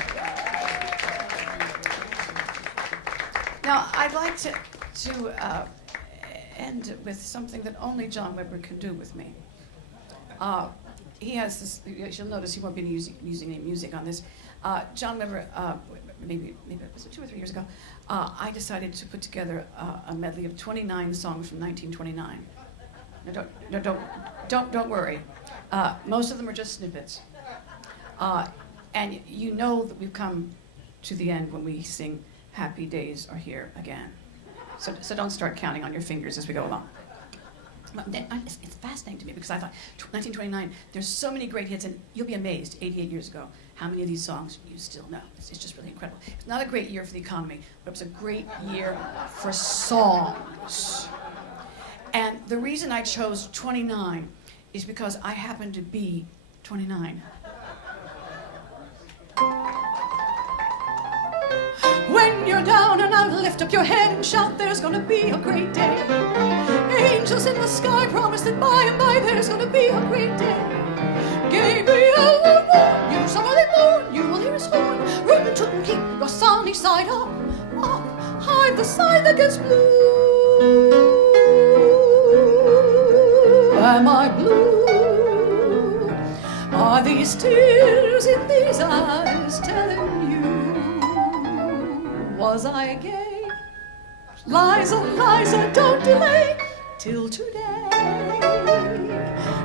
Now, I'd like to end with something that only John Weber can do with me. He has this, you'll notice he won't be using any music on this. John Weber, maybe it was 2 or 3 years ago, I decided to put together a medley of 29 songs from 1929. No, don't worry. Most of them are just snippets. And you know that we've come to the end when we sing Happy Days Are Here Again. So don't start counting on your fingers as we go along. It's fascinating to me because I thought, 1929, there's so many great hits, and you'll be amazed, 88 years ago, how many of these songs you still know. It's just really incredible. It's not a great year for the economy, but it was a great year for songs. And the reason I chose 29 is because I happen to be 29. When you're down and out, lift up your head and shout, there's gonna be a great day. Angels in the sky promise that by and by there's gonna be a great day. Gabriel will warn you, somebody mourn, you will hear his horn. Rootin' tootin', keep your sunny side up, up, hide the side that gets blue. Am I blue? Are these tears in these eyes telling you? Was I gay? Liza, Liza, don't delay till today.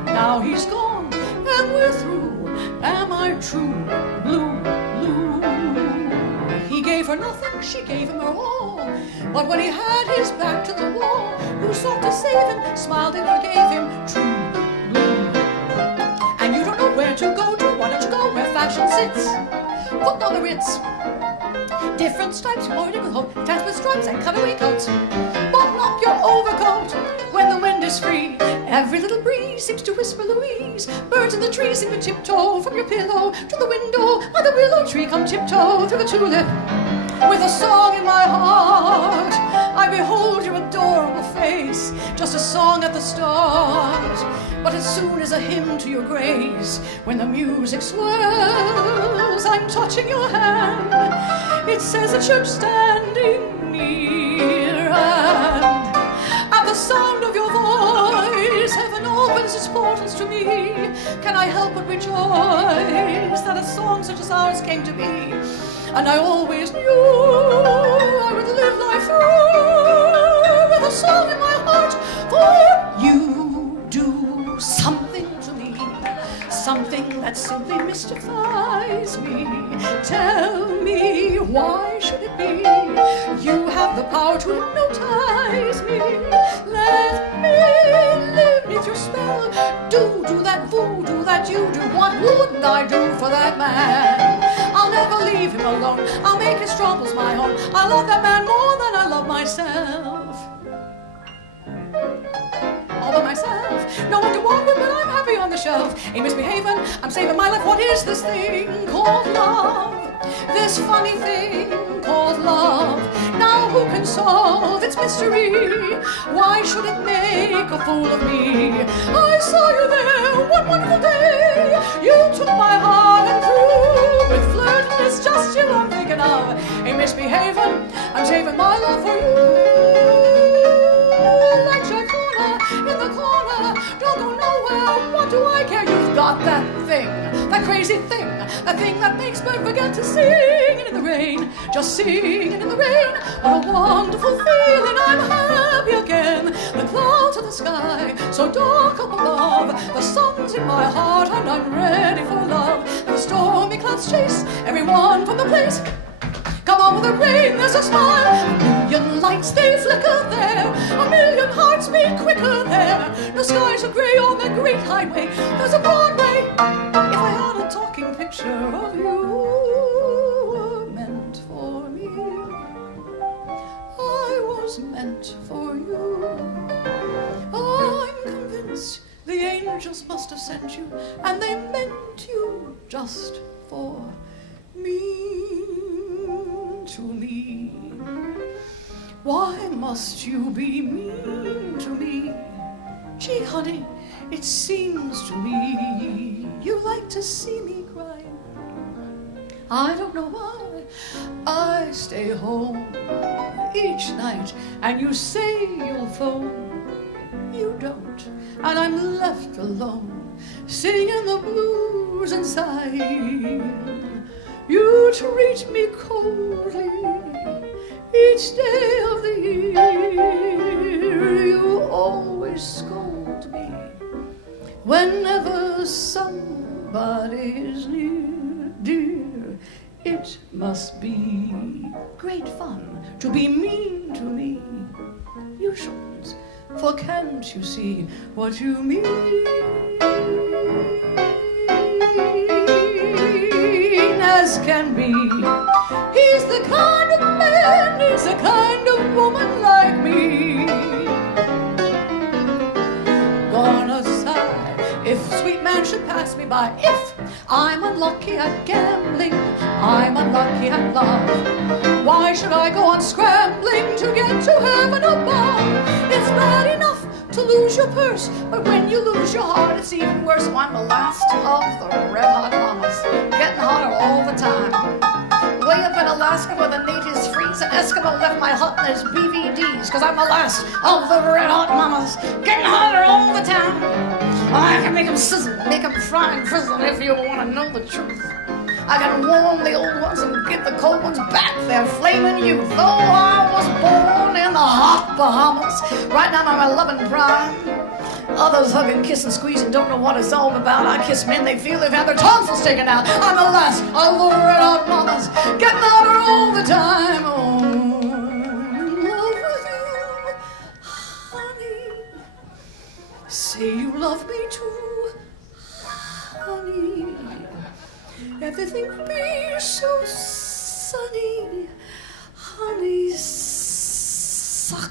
Now he's gone and we're through. Am I true? Blue, blue. He gave her nothing, she gave him her all. But when he had his back to the wall, who sought to save him, smiled and forgave him. True, blue. And you don't know where to go to. Why don't you go where fashion sits? Put on the Ritz. Different stripes, embroidered hope, tats with stripes and cutaway coats. Button up your overcoat when the wind is free. Every little breeze seems to whisper Louise. Birds in the trees seem to tiptoe from your pillow to the window by the willow tree. Come tiptoe through the tulip with a song in my heart. I behold your adorable face, just a song at the start. But as soon as a hymn to your grace, when the music swells, I'm touching your hand. It says that you're standing near, and at the sound of your voice, heaven opens its portals to me. Can I help but rejoice that a song such as ours came to be? And I always knew I would live life through with a song in my heart, for you do something to me, something that simply mystifies me. Tell me, why should it be? You have the power to hypnotize me. Let me live beneath your spell. Do that voodoo that you do. What wouldn't I do for that man? I'll never leave him alone. I'll make his troubles my own. I love that man more than I love myself. All by myself, no one to walk with, but I'm happy on the shelf. Ain't misbehaving, I'm saving my life. What is this thing called love? This funny thing called love. Now who can solve its mystery? Why should it make a fool of me? I saw you there one wonderful day. You took my heart and threw with flirt, and it's just you I'm thinking of. Ain't misbehaving, I'm saving my love for you. crazy thing, a thing that makes men forget to sing in the rain, just singing in the rain. What a wonderful feeling, I'm happy again. The clouds in the sky, so dark up above, the sun's in my heart and I'm ready for love. And the stormy clouds chase everyone from the place. Come on with the rain, there's a smile. A million lights, they flicker there. A million hearts beat quicker there. No skies are grey on that great highway. There's a Broadway. If I had a talking picture of you were meant for me, I was meant for you. I'm convinced the angels must have sent you, and they meant you just for me. To me, why must you be mean to me? Gee, honey, it seems to me you like to see me cry. I don't know why I stay home each night, and you say you'll phone. You don't, and I'm left alone, sitting in the blues and sighing. You treat me coldly each day of the year. You always scold me whenever somebody's near. Dear, it must be great fun to be mean to me. You shouldn't, for can't you see what you mean? As can be. He's the kind of man, he's the kind of woman like me. Gonna sigh if sweet man should pass me by. If I'm unlucky at gambling, I'm unlucky at love, why should I go on scrambling to get to heaven above? It's bad enough to lose your purse, but when you lose your heart, it's even worse. So I'm the last of the red hot mamas, getting hotter all the time. Way up in Alaska where the natives freeze, an Eskimo left my hut in his BVDs, cause I'm the last of the red hot mamas, getting hotter all the time. I can make them sizzle, make them fry and frizzle if you want to know the truth. I can warm the old ones and give the cold ones back their flaming youth. Though I was born in the hot Bahamas, right now I'm 11 prime. Others hug and kiss and squeeze and don't know what it's all about. I kiss men, they feel they've had their tonsils taken out. I'm the last of the red hot mamas, getting hotter all the time. Oh, in love with you, honey. Say you love me too, honey. Everything would be so sunny, honey. Suckle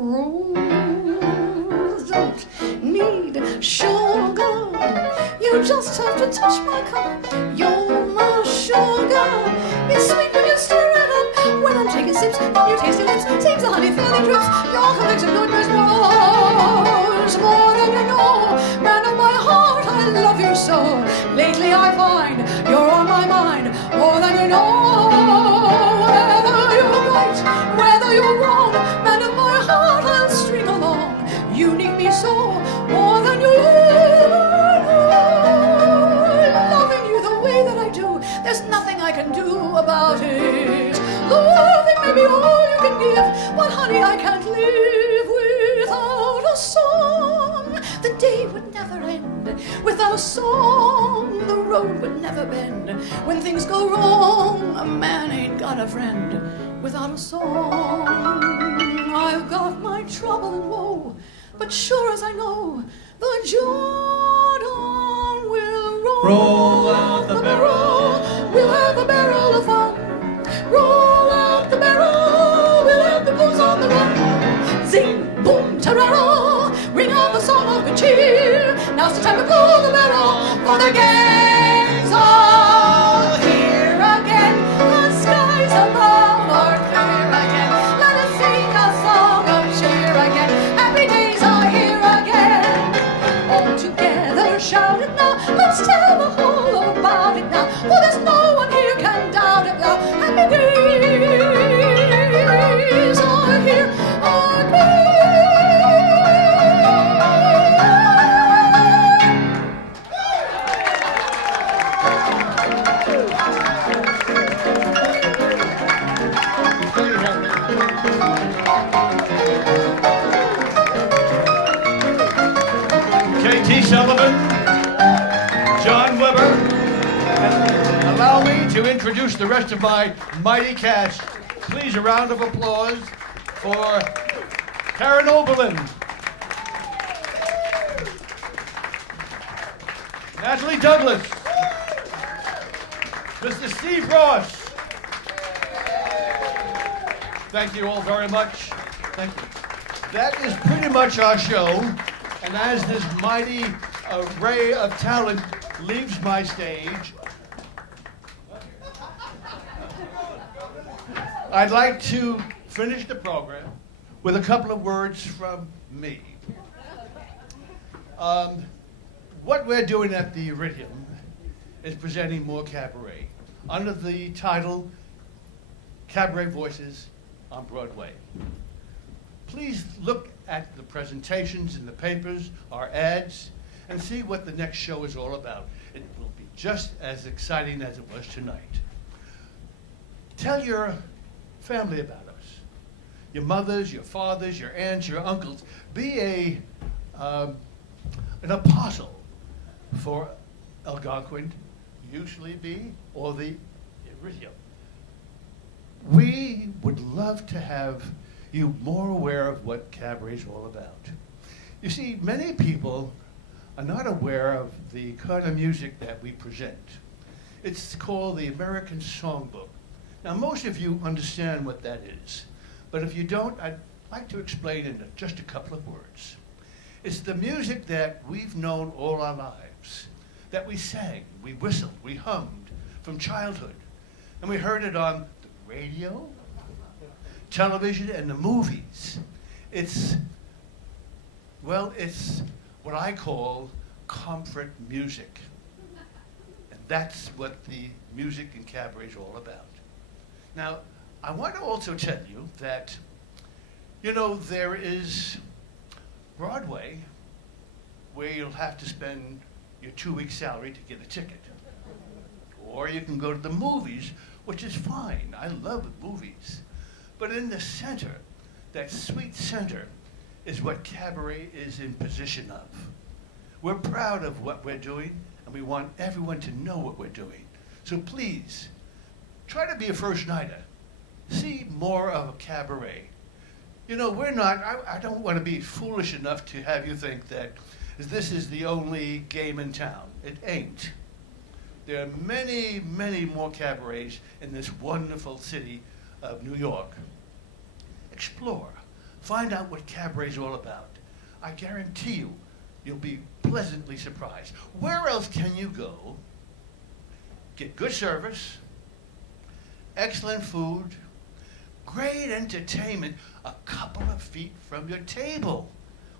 rose don't need sugar. You just have to touch my cup. You're my sugar. It's sweet when you stir it up. When I'm taking sips from your tasty lips, seems the honey fairly drips. Your conviction goodness knows more than you know. Man of my heart, I love you so. Lately I find you're on my mind more than you know. Whether you're right, whether you're wrong, man of my heart, I'll string along. You need me so more than you know. Loving you the way that I do, there's nothing I can do about it. Loving may be all you can give, but honey, I can't live without a song. The day would never end without a song. The road would never bend. When things go wrong, a man ain't got a friend without a song. I've got my trouble and woe, but sure as I know, the Jordan will roll out the barrel. We'll have a barrel of fun. Roll out the barrel. We'll have the blues on the run. Zing, boom, tararo. Ring out the song of good cheer. Now's the time to pull the barrel, for the gang's all here again. The skies above are clear again. Let us sing a song of cheer again. Happy days are here again. All together shout it now. Let's tell the whole about it now. For there's no one here can doubt it now. Happy days are here again. KT Sullivan, John Weber, and allow me to introduce the rest of my mighty cast. Please, a round of applause for Karen Oberlin, Natalie Douglas, Mr. Steve Ross. Thank you all very much. Thank you. That is pretty much our show. And as this mighty array of talent leaves my stage, I'd like to finish the program with a couple of words from me. What we're doing at the Iridium is presenting more cabaret under the title Cabaret Voices on Broadway. Please look at the presentations in the papers, our ads, and see what the next show is all about. It will be just as exciting as it was tonight. Tell your family about us. Your mothers, your fathers, your aunts, your uncles. Be an apostle for Algonquin, usually be, or the Iridium. We would love to have you more aware of what cabaret is all about. You see, many people are not aware of the kind of music that we present. It's called the American Songbook. Now, most of you understand what that is, but if you don't, I'd like to explain in just a couple of words. It's the music that we've known all our lives, that we sang, we whistled, we hummed from childhood, and we heard it on radio, television, and the movies. It's what I call comfort music. And that's what the music in cabaret is all about. Now, I want to also tell you that, there is Broadway where you'll have to spend your 2-week salary to get a ticket. Or you can go to the movies, which is fine. I love movies. But in the center, that sweet center, is what cabaret is in position of. We're proud of what we're doing, and we want everyone to know what we're doing. So please, try to be a first nighter. See more of a cabaret. I don't want to be foolish enough to have you think that this is the only game in town. It ain't. There are many, many more cabarets in this wonderful city of New York. Explore. Find out what cabaret is all about. I guarantee you'll be pleasantly surprised. Where else can you go, get good service, excellent food, great entertainment, a couple of feet from your table?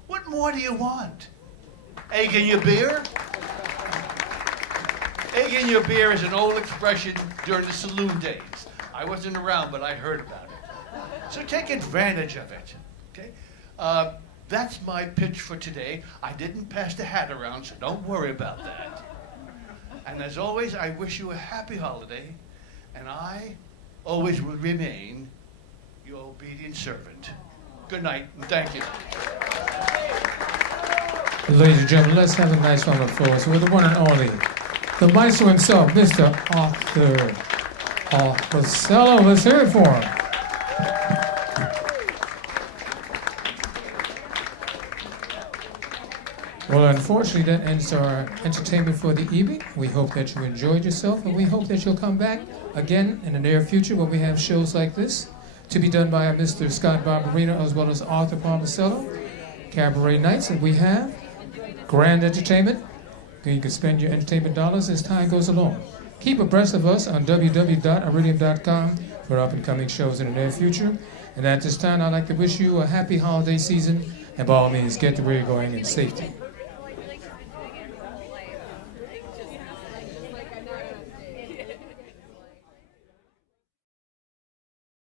What more do you want? Egg in your beer? Egg in your beer is an old expression during the saloon days. I wasn't around, but I heard about it. So take advantage of it, okay? That's my pitch for today. I didn't pass the hat around, so don't worry about that. And as always, I wish you a happy holiday, and I always will remain your obedient servant. Good night, and thank you. Ladies and gentlemen, let's have a nice round of applause with the one and only, the maestro himself, Mr. Arthur Marcello. Let's hear it for him. Well, unfortunately, that ends our entertainment for the evening. We hope that you enjoyed yourself, and we hope that you'll come back again in the near future when we have shows like this, to be done by Mr. Scott Barberino as well as Arthur Marcello. Cabaret nights, and we have grand entertainment. You can spend your entertainment dollars as time goes along. Keep abreast of us on www.iridium.com for up-and-coming shows in the near future. And at this time, I'd like to wish you a happy holiday season, and by all means, get to where you're going in safety.